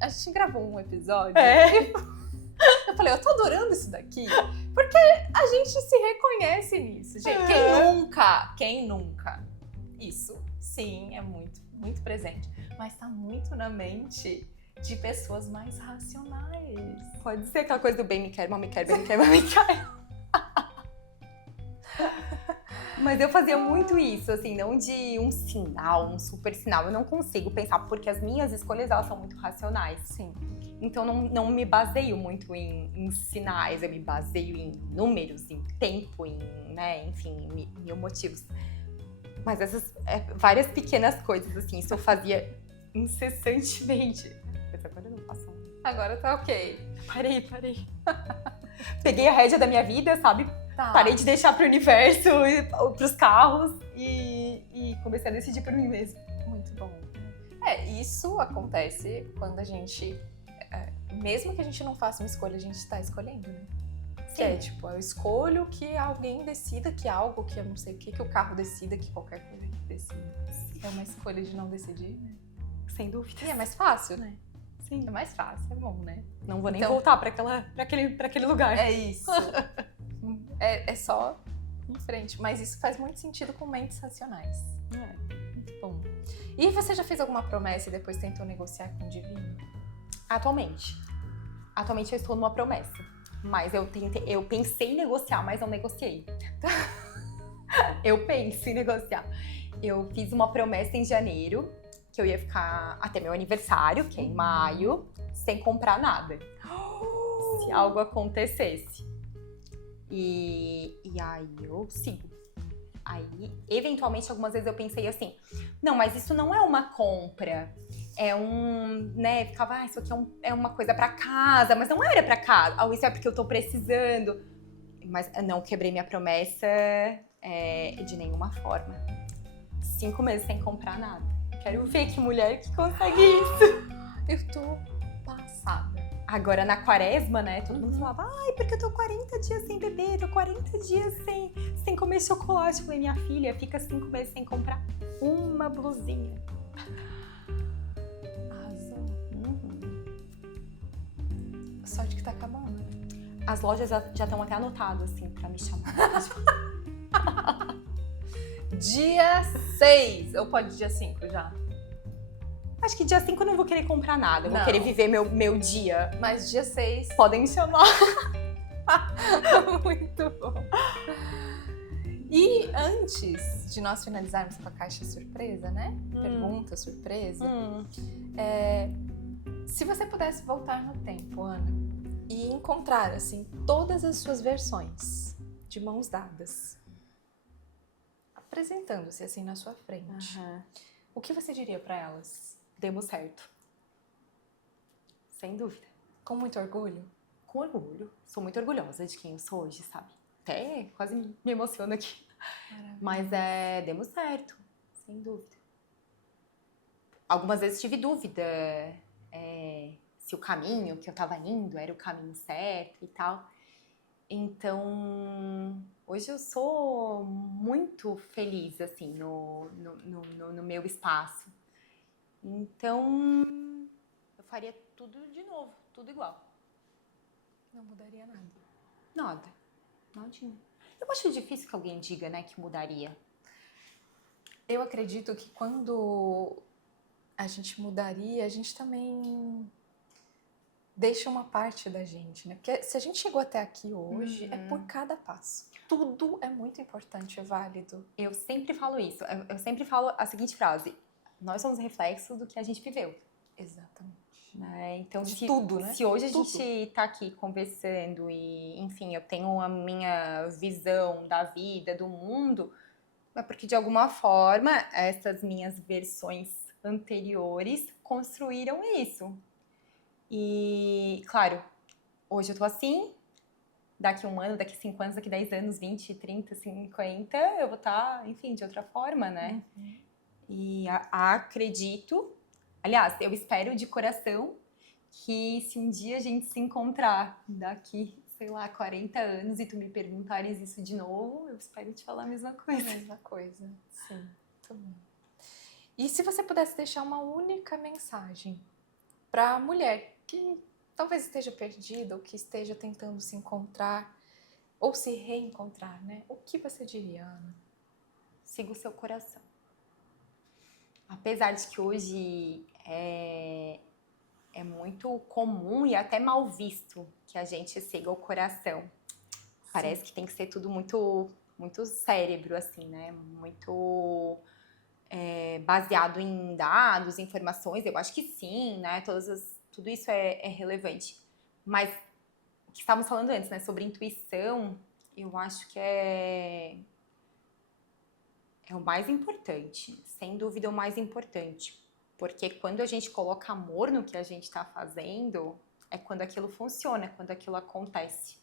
A gente gravou um episódio. Eu falei, eu tô adorando isso daqui, porque a gente se reconhece nisso, gente. Quem nunca? Isso, sim, é muito, muito presente. Mas tá muito na mente de pessoas mais racionais. Pode ser aquela coisa do bem me quer, mal me quer, bem me quer, mal me quer. Mas eu fazia muito isso, assim, não de um sinal, um super sinal. Eu não consigo pensar, porque as minhas escolhas, elas são muito racionais. Sim. Então, não me baseio muito em sinais, eu me baseio em números, em tempo, enfim, mil motivos. Mas essas várias pequenas coisas, assim, isso eu fazia incessantemente. Mas agora eu não faço. Agora tá ok. Parei. peguei a rédea da minha vida, sabe? Tá. Parei de deixar pro universo, pros carros e comecei a decidir por mim mesma. Muito bom. Isso acontece quando a gente, mesmo que a gente não faça uma escolha, a gente está escolhendo, né? Que é tipo, eu escolho que alguém decida que algo, que eu não sei o que o carro decida, que qualquer coisa decida. É uma escolha de não decidir, né? Sem dúvida. E é mais fácil, né? Sim. É mais fácil, é bom, né? Não vou nem Então- voltar pra aquele lugar. É isso. É só em frente. Mas isso faz muito sentido com mentes racionais. Muito bom. E você já fez alguma promessa e depois tentou negociar com o divino? Atualmente eu estou numa promessa. Mas eu pensei em negociar, mas não negociei. Eu penso em negociar. Eu fiz uma promessa em janeiro, que eu ia ficar até meu aniversário, que é em maio, sem comprar nada. Se algo acontecesse. E aí eu sigo. Aí, eventualmente, algumas vezes eu pensei assim, não, mas isso não é uma compra. É né, ficava, isso aqui é uma coisa pra casa, mas não era pra casa. Ou isso é porque eu tô precisando. Mas não quebrei minha promessa de nenhuma forma. 5 meses sem comprar nada. Quero ver que mulher que consegue isso. Eu tô passada. Agora na quaresma, né, todo mundo falava, ai, porque eu tô 40 dias sem beber, tô 40 dias sem comer chocolate. Eu falei, minha filha, fica 5 meses sem comprar uma blusinha. Arrasou. Sorte que tá acabando, né? As lojas já estão até anotadas, assim, pra me chamar. Dia 6, ou pode dia 5 já? Acho que dia 5 eu não vou querer comprar nada, eu vou Não. querer viver meu dia. Mas dia 6, Podem me chamar. muito bom. E antes de nós finalizarmos com a caixa surpresa, né? Pergunta surpresa. Se você pudesse voltar no tempo, Ana, e encontrar, assim, todas as suas versões de mãos dadas, apresentando-se assim na sua frente, o que você diria pra elas? Demos certo. Sem dúvida. Com muito orgulho? Com orgulho. Sou muito orgulhosa de quem eu sou hoje, sabe? Até quase me emociono aqui. Mas demos certo. Sem dúvida. Algumas vezes tive dúvida se o caminho que eu tava indo era o caminho certo e tal. Então, hoje eu sou muito feliz, assim, no meu espaço. Então, eu faria tudo de novo, tudo igual. Não mudaria nada. Nada. Nadinha. Eu acho difícil que alguém diga, né, que mudaria. Eu acredito que quando a gente mudaria, a gente também deixa uma parte da gente, né? Porque se a gente chegou até aqui hoje, é por cada passo. Tudo é muito importante, é válido. Eu sempre falo isso. Eu sempre falo a seguinte frase. Nós somos reflexo do que a gente viveu. Exatamente. Né? Então, De tudo, né? Se hoje a Tudo. gente tá aqui conversando e, enfim, eu tenho a minha visão da vida, do mundo, é porque, de alguma forma, essas minhas versões anteriores construíram isso. E, claro, hoje eu tô assim, daqui 1 ano, daqui 5 anos, daqui 10 anos, 20, 30, 50, eu vou estar, enfim, de outra forma, né? E acredito, aliás, eu espero de coração que se um dia a gente se encontrar daqui, sei lá, 40 anos e tu me perguntares isso de novo, eu espero te falar a mesma coisa. Mesma coisa, sim. Muito bom. E se você pudesse deixar uma única mensagem para a mulher que talvez esteja perdida ou que esteja tentando se encontrar ou se reencontrar, né? O que você diria, Ana? Siga o seu coração. Apesar de que hoje é muito comum e até mal visto que a gente siga o coração. Parece que tem que ser tudo muito, muito cérebro, assim, né? Muito baseado em dados, informações. Eu acho que sim, né? Tudo isso é relevante. Mas o que estávamos falando antes, né? Sobre intuição, eu acho que é o mais importante. Sem dúvida, o mais importante. Porque quando a gente coloca amor no que a gente está fazendo, é quando aquilo funciona, é quando aquilo acontece.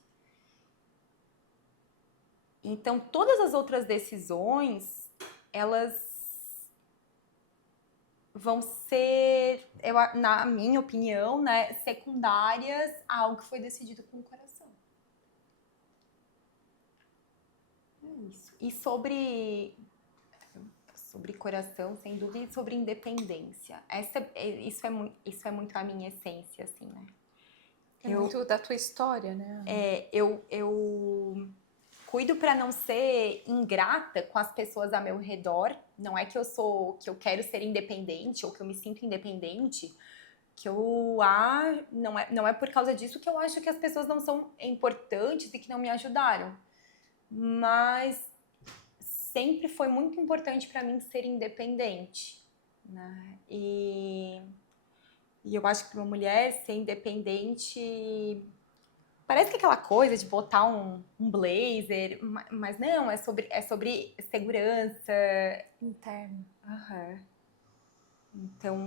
Então, todas as outras decisões, elas vão ser, na minha opinião, né, secundárias a algo que foi decidido com o coração. É isso. E sobre coração, sem dúvida, e sobre independência. Isso é muito a minha essência, assim, né? É muito da tua história, né? Eu cuido para não ser ingrata com as pessoas ao meu redor. Não é que eu quero ser independente ou que eu me sinto independente, não é por causa disso que eu acho que as pessoas não são importantes e que não me ajudaram. Mas sempre foi muito importante para mim ser independente, né? E eu acho que para uma mulher ser independente parece que aquela coisa de botar um blazer, mas não, é sobre segurança Interno. Aham. Então,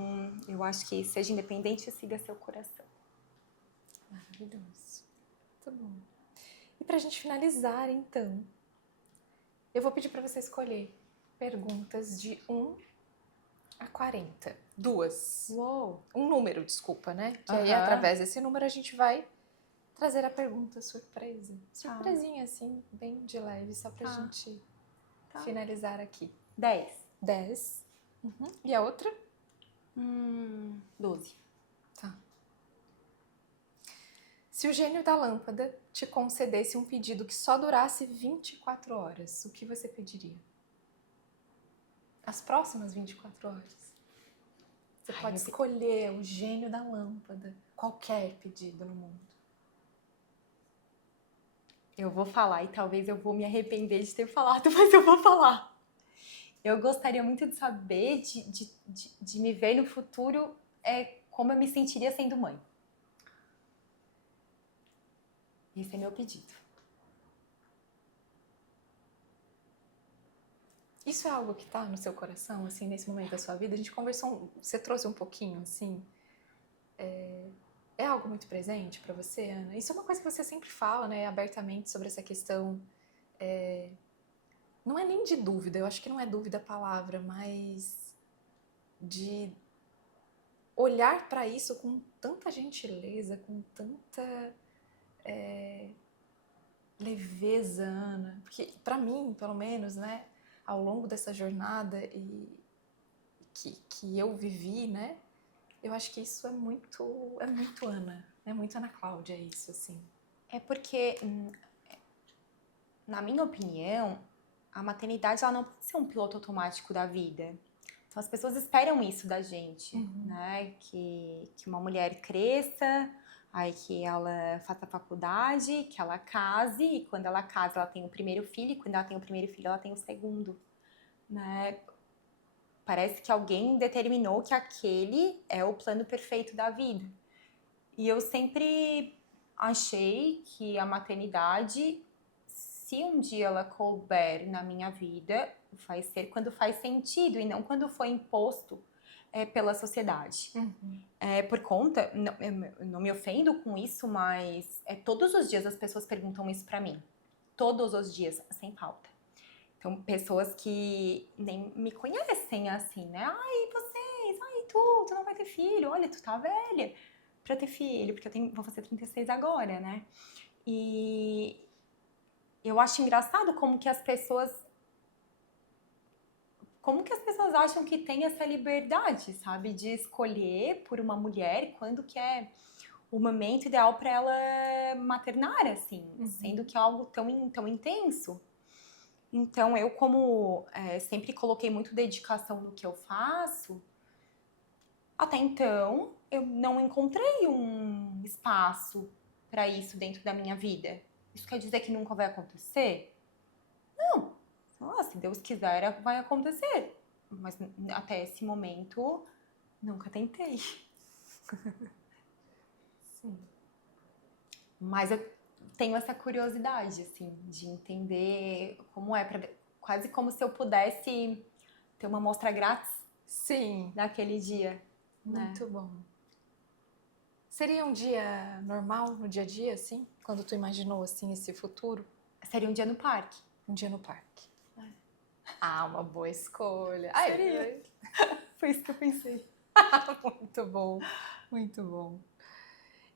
eu acho que seja independente e siga seu coração. Maravilhoso. Muito bom. E pra gente finalizar, então, eu vou pedir pra você escolher perguntas de 1 a 40. 2. Uou! Um número, desculpa, né? Que aí, Aham. através desse número, a gente vai trazer a pergunta surpresa. Surpresinha, assim, bem de leve, só pra gente finalizar aqui. 10. 10. E a outra? 12. Tá. Se o gênio da lâmpada te concedesse um pedido que só durasse 24 horas, o que você pediria? As próximas 24 horas. Você pode escolher o gênio da lâmpada, qualquer pedido no mundo. Eu vou falar e talvez eu vou me arrepender de ter falado, mas eu vou falar. Eu gostaria muito de saber, de me ver no futuro, como eu me sentiria sendo mãe. Esse é meu pedido. Isso é algo que tá no seu coração, assim, nesse momento da sua vida? A gente conversou, você trouxe um pouquinho, assim. É algo muito presente pra você, Ana? Isso é uma coisa que você sempre fala, né, abertamente sobre essa questão. Não é nem de dúvida, eu acho que não é dúvida a palavra, mas de olhar pra isso com tanta gentileza, com tanta leveza, Ana. Porque pra mim, pelo menos, né, ao longo dessa jornada e que eu vivi, né, eu acho que isso é muito Ana. É muito Ana Cláudia isso, assim. É porque, na minha opinião, a maternidade ela não pode ser um piloto automático da vida. Então as pessoas esperam isso da gente, né? Que uma mulher cresça, aí que ela faça faculdade, que ela case, e quando ela casa ela tem o primeiro filho, e quando ela tem o primeiro filho ela tem o segundo, né? Parece que alguém determinou que aquele é o plano perfeito da vida. E eu sempre achei que a maternidade, se um dia ela couber na minha vida, vai ser quando faz sentido e não quando foi imposto pela sociedade. Por conta, eu não me ofendo com isso, mas todos os dias as pessoas perguntam isso pra mim. Todos os dias, sem falta. Então, pessoas que nem me conhecem assim, né? Ai, tu não vai ter filho, olha, tu tá velha pra ter filho, porque vou fazer 36 agora, né? E eu acho engraçado como que as pessoas acham que tem essa liberdade, sabe? De escolher por uma mulher quando que é o momento ideal para ela maternar, assim. Sendo que é algo tão intenso. Então, eu como sempre coloquei muito dedicação no que eu faço, até então, eu não encontrei um espaço para isso dentro da minha vida. Isso quer dizer que nunca vai acontecer? Não. Se Deus quiser, vai acontecer. Mas até esse momento, nunca tentei. Sim. Mas eu tenho essa curiosidade, assim, de entender como é, quase como se eu pudesse ter uma amostra grátis. Sim. Naquele dia. Muito bom. Seria um dia normal, no dia a dia, assim? Quando tu imaginou, assim, esse futuro? Seria um dia no parque. Um dia no parque. Ah, uma boa escolha. Ah, Seria. Foi isso que eu pensei. muito bom, muito bom.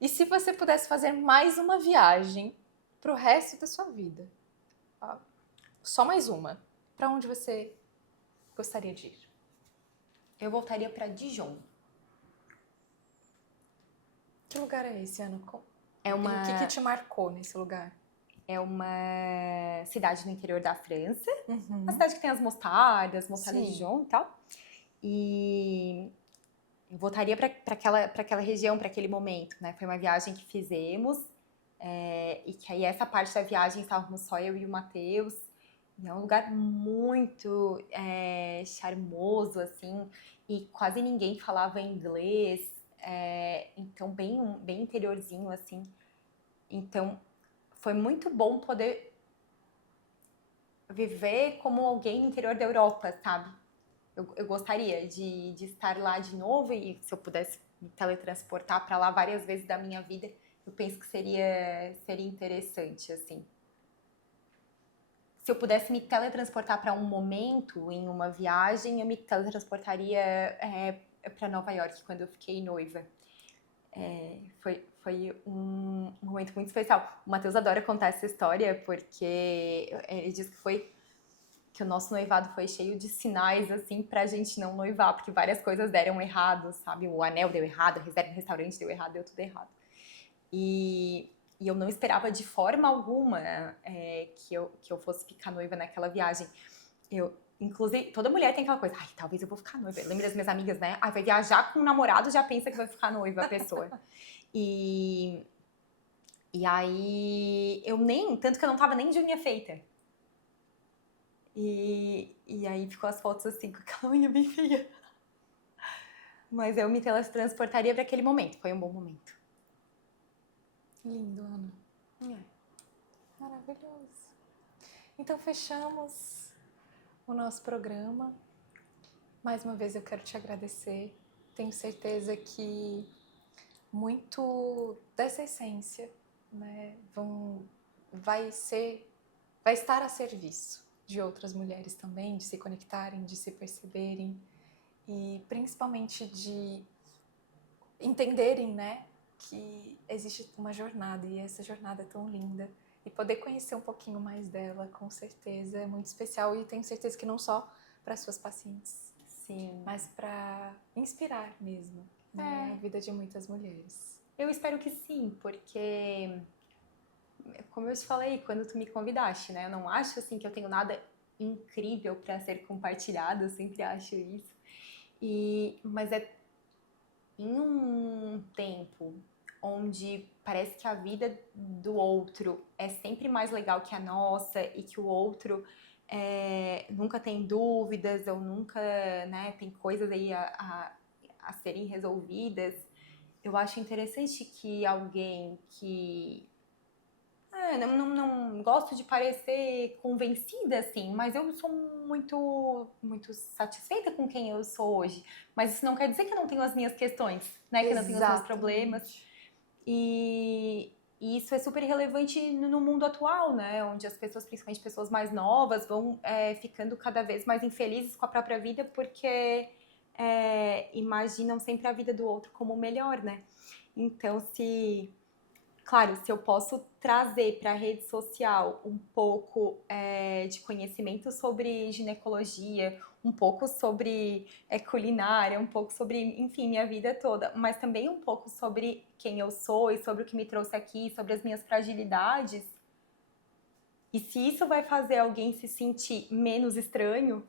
E se você pudesse fazer mais uma viagem pro resto da sua vida? Ó, só mais uma. Para onde você gostaria de ir? Eu voltaria para Dijon. Que lugar é esse, Ana? É E o que te marcou nesse lugar? É uma cidade no interior da França. Uhum. Uma cidade que tem as mostardas Sim. de Dijon e tal. E eu voltaria para aquela região, para aquele momento, né? Foi uma viagem que fizemos. E que aí essa parte da viagem estávamos só eu e o Matheus. E é um lugar muito charmoso, assim. E quase ninguém falava inglês. Então, bem interiorzinho, assim. Então, foi muito bom poder viver como alguém no interior da Europa, sabe? Eu gostaria de estar lá de novo e se eu pudesse me teletransportar para lá várias vezes da minha vida, eu penso que seria interessante, assim. Se eu pudesse me teletransportar para um momento em uma viagem, eu me teletransportaria para Nova York, quando eu fiquei noiva. Foi um momento muito especial. O Matheus adora contar essa história porque ele diz que o nosso noivado foi cheio de sinais, assim, pra gente não noivar, porque várias coisas deram errado, sabe? O anel deu errado, a reserva no restaurante deu errado, deu tudo errado. E eu não esperava de forma alguma que eu fosse ficar noiva naquela viagem. Inclusive, toda mulher tem aquela coisa, ai, talvez eu vou ficar noiva. Eu lembro das minhas amigas, né? Ai, vai viajar com um namorado, já pensa que vai ficar noiva a pessoa. E aí, tanto que eu não tava nem de unha feita. E aí ficou as fotos assim, com aquela unha bem feia. Mas eu me teletransportaria para aquele momento, foi um bom momento. Lindo, Ana. Maravilhoso. Então, fechamos o nosso programa. Mais uma vez eu quero te agradecer. Tenho certeza que muito dessa essência, né, vai estar a serviço de outras mulheres também, de se conectarem, de se perceberem e principalmente de entenderem, né, que existe uma jornada e essa jornada é tão linda. E poder conhecer um pouquinho mais dela, com certeza, é muito especial. E tenho certeza que não só para suas pacientes, Sim. mas para inspirar mesmo, né, a vida de muitas mulheres. Eu espero que sim, porque, como eu te falei, quando tu me convidaste, né? Eu não acho, assim, que eu tenho nada incrível para ser compartilhado, eu sempre acho isso. Mas é em um tempo onde parece que a vida do outro é sempre mais legal que a nossa e que o outro nunca tem dúvidas ou nunca, né, tem coisas aí a serem resolvidas. Eu acho interessante que alguém que não gosto de parecer convencida, assim, mas eu sou muito, muito satisfeita com quem eu sou hoje. Mas isso não quer dizer que eu não tenho as minhas questões, né? Que eu não tenho os meus problemas. E isso é super relevante no mundo atual, né? Onde as pessoas, principalmente pessoas mais novas, vão ficando cada vez mais infelizes com a própria vida porque imaginam sempre a vida do outro como melhor, né? Então, claro, se eu posso trazer para a rede social um pouco de conhecimento sobre ginecologia, um pouco sobre culinária, um pouco sobre, enfim, minha vida toda, mas também um pouco sobre quem eu sou e sobre o que me trouxe aqui, sobre as minhas fragilidades. E se isso vai fazer alguém se sentir menos estranho,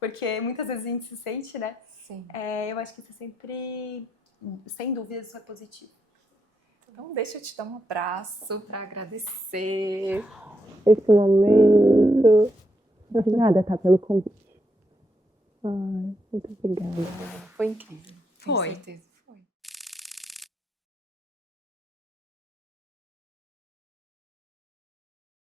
porque muitas vezes a gente se sente, né? Sim. Eu acho que isso é sempre, sem dúvida, isso é positivo. Então, deixa eu te dar um abraço para agradecer esse momento. Obrigada, tá, pelo convite. Ai, muito obrigada. Foi incrível. Foi. Tenho certeza.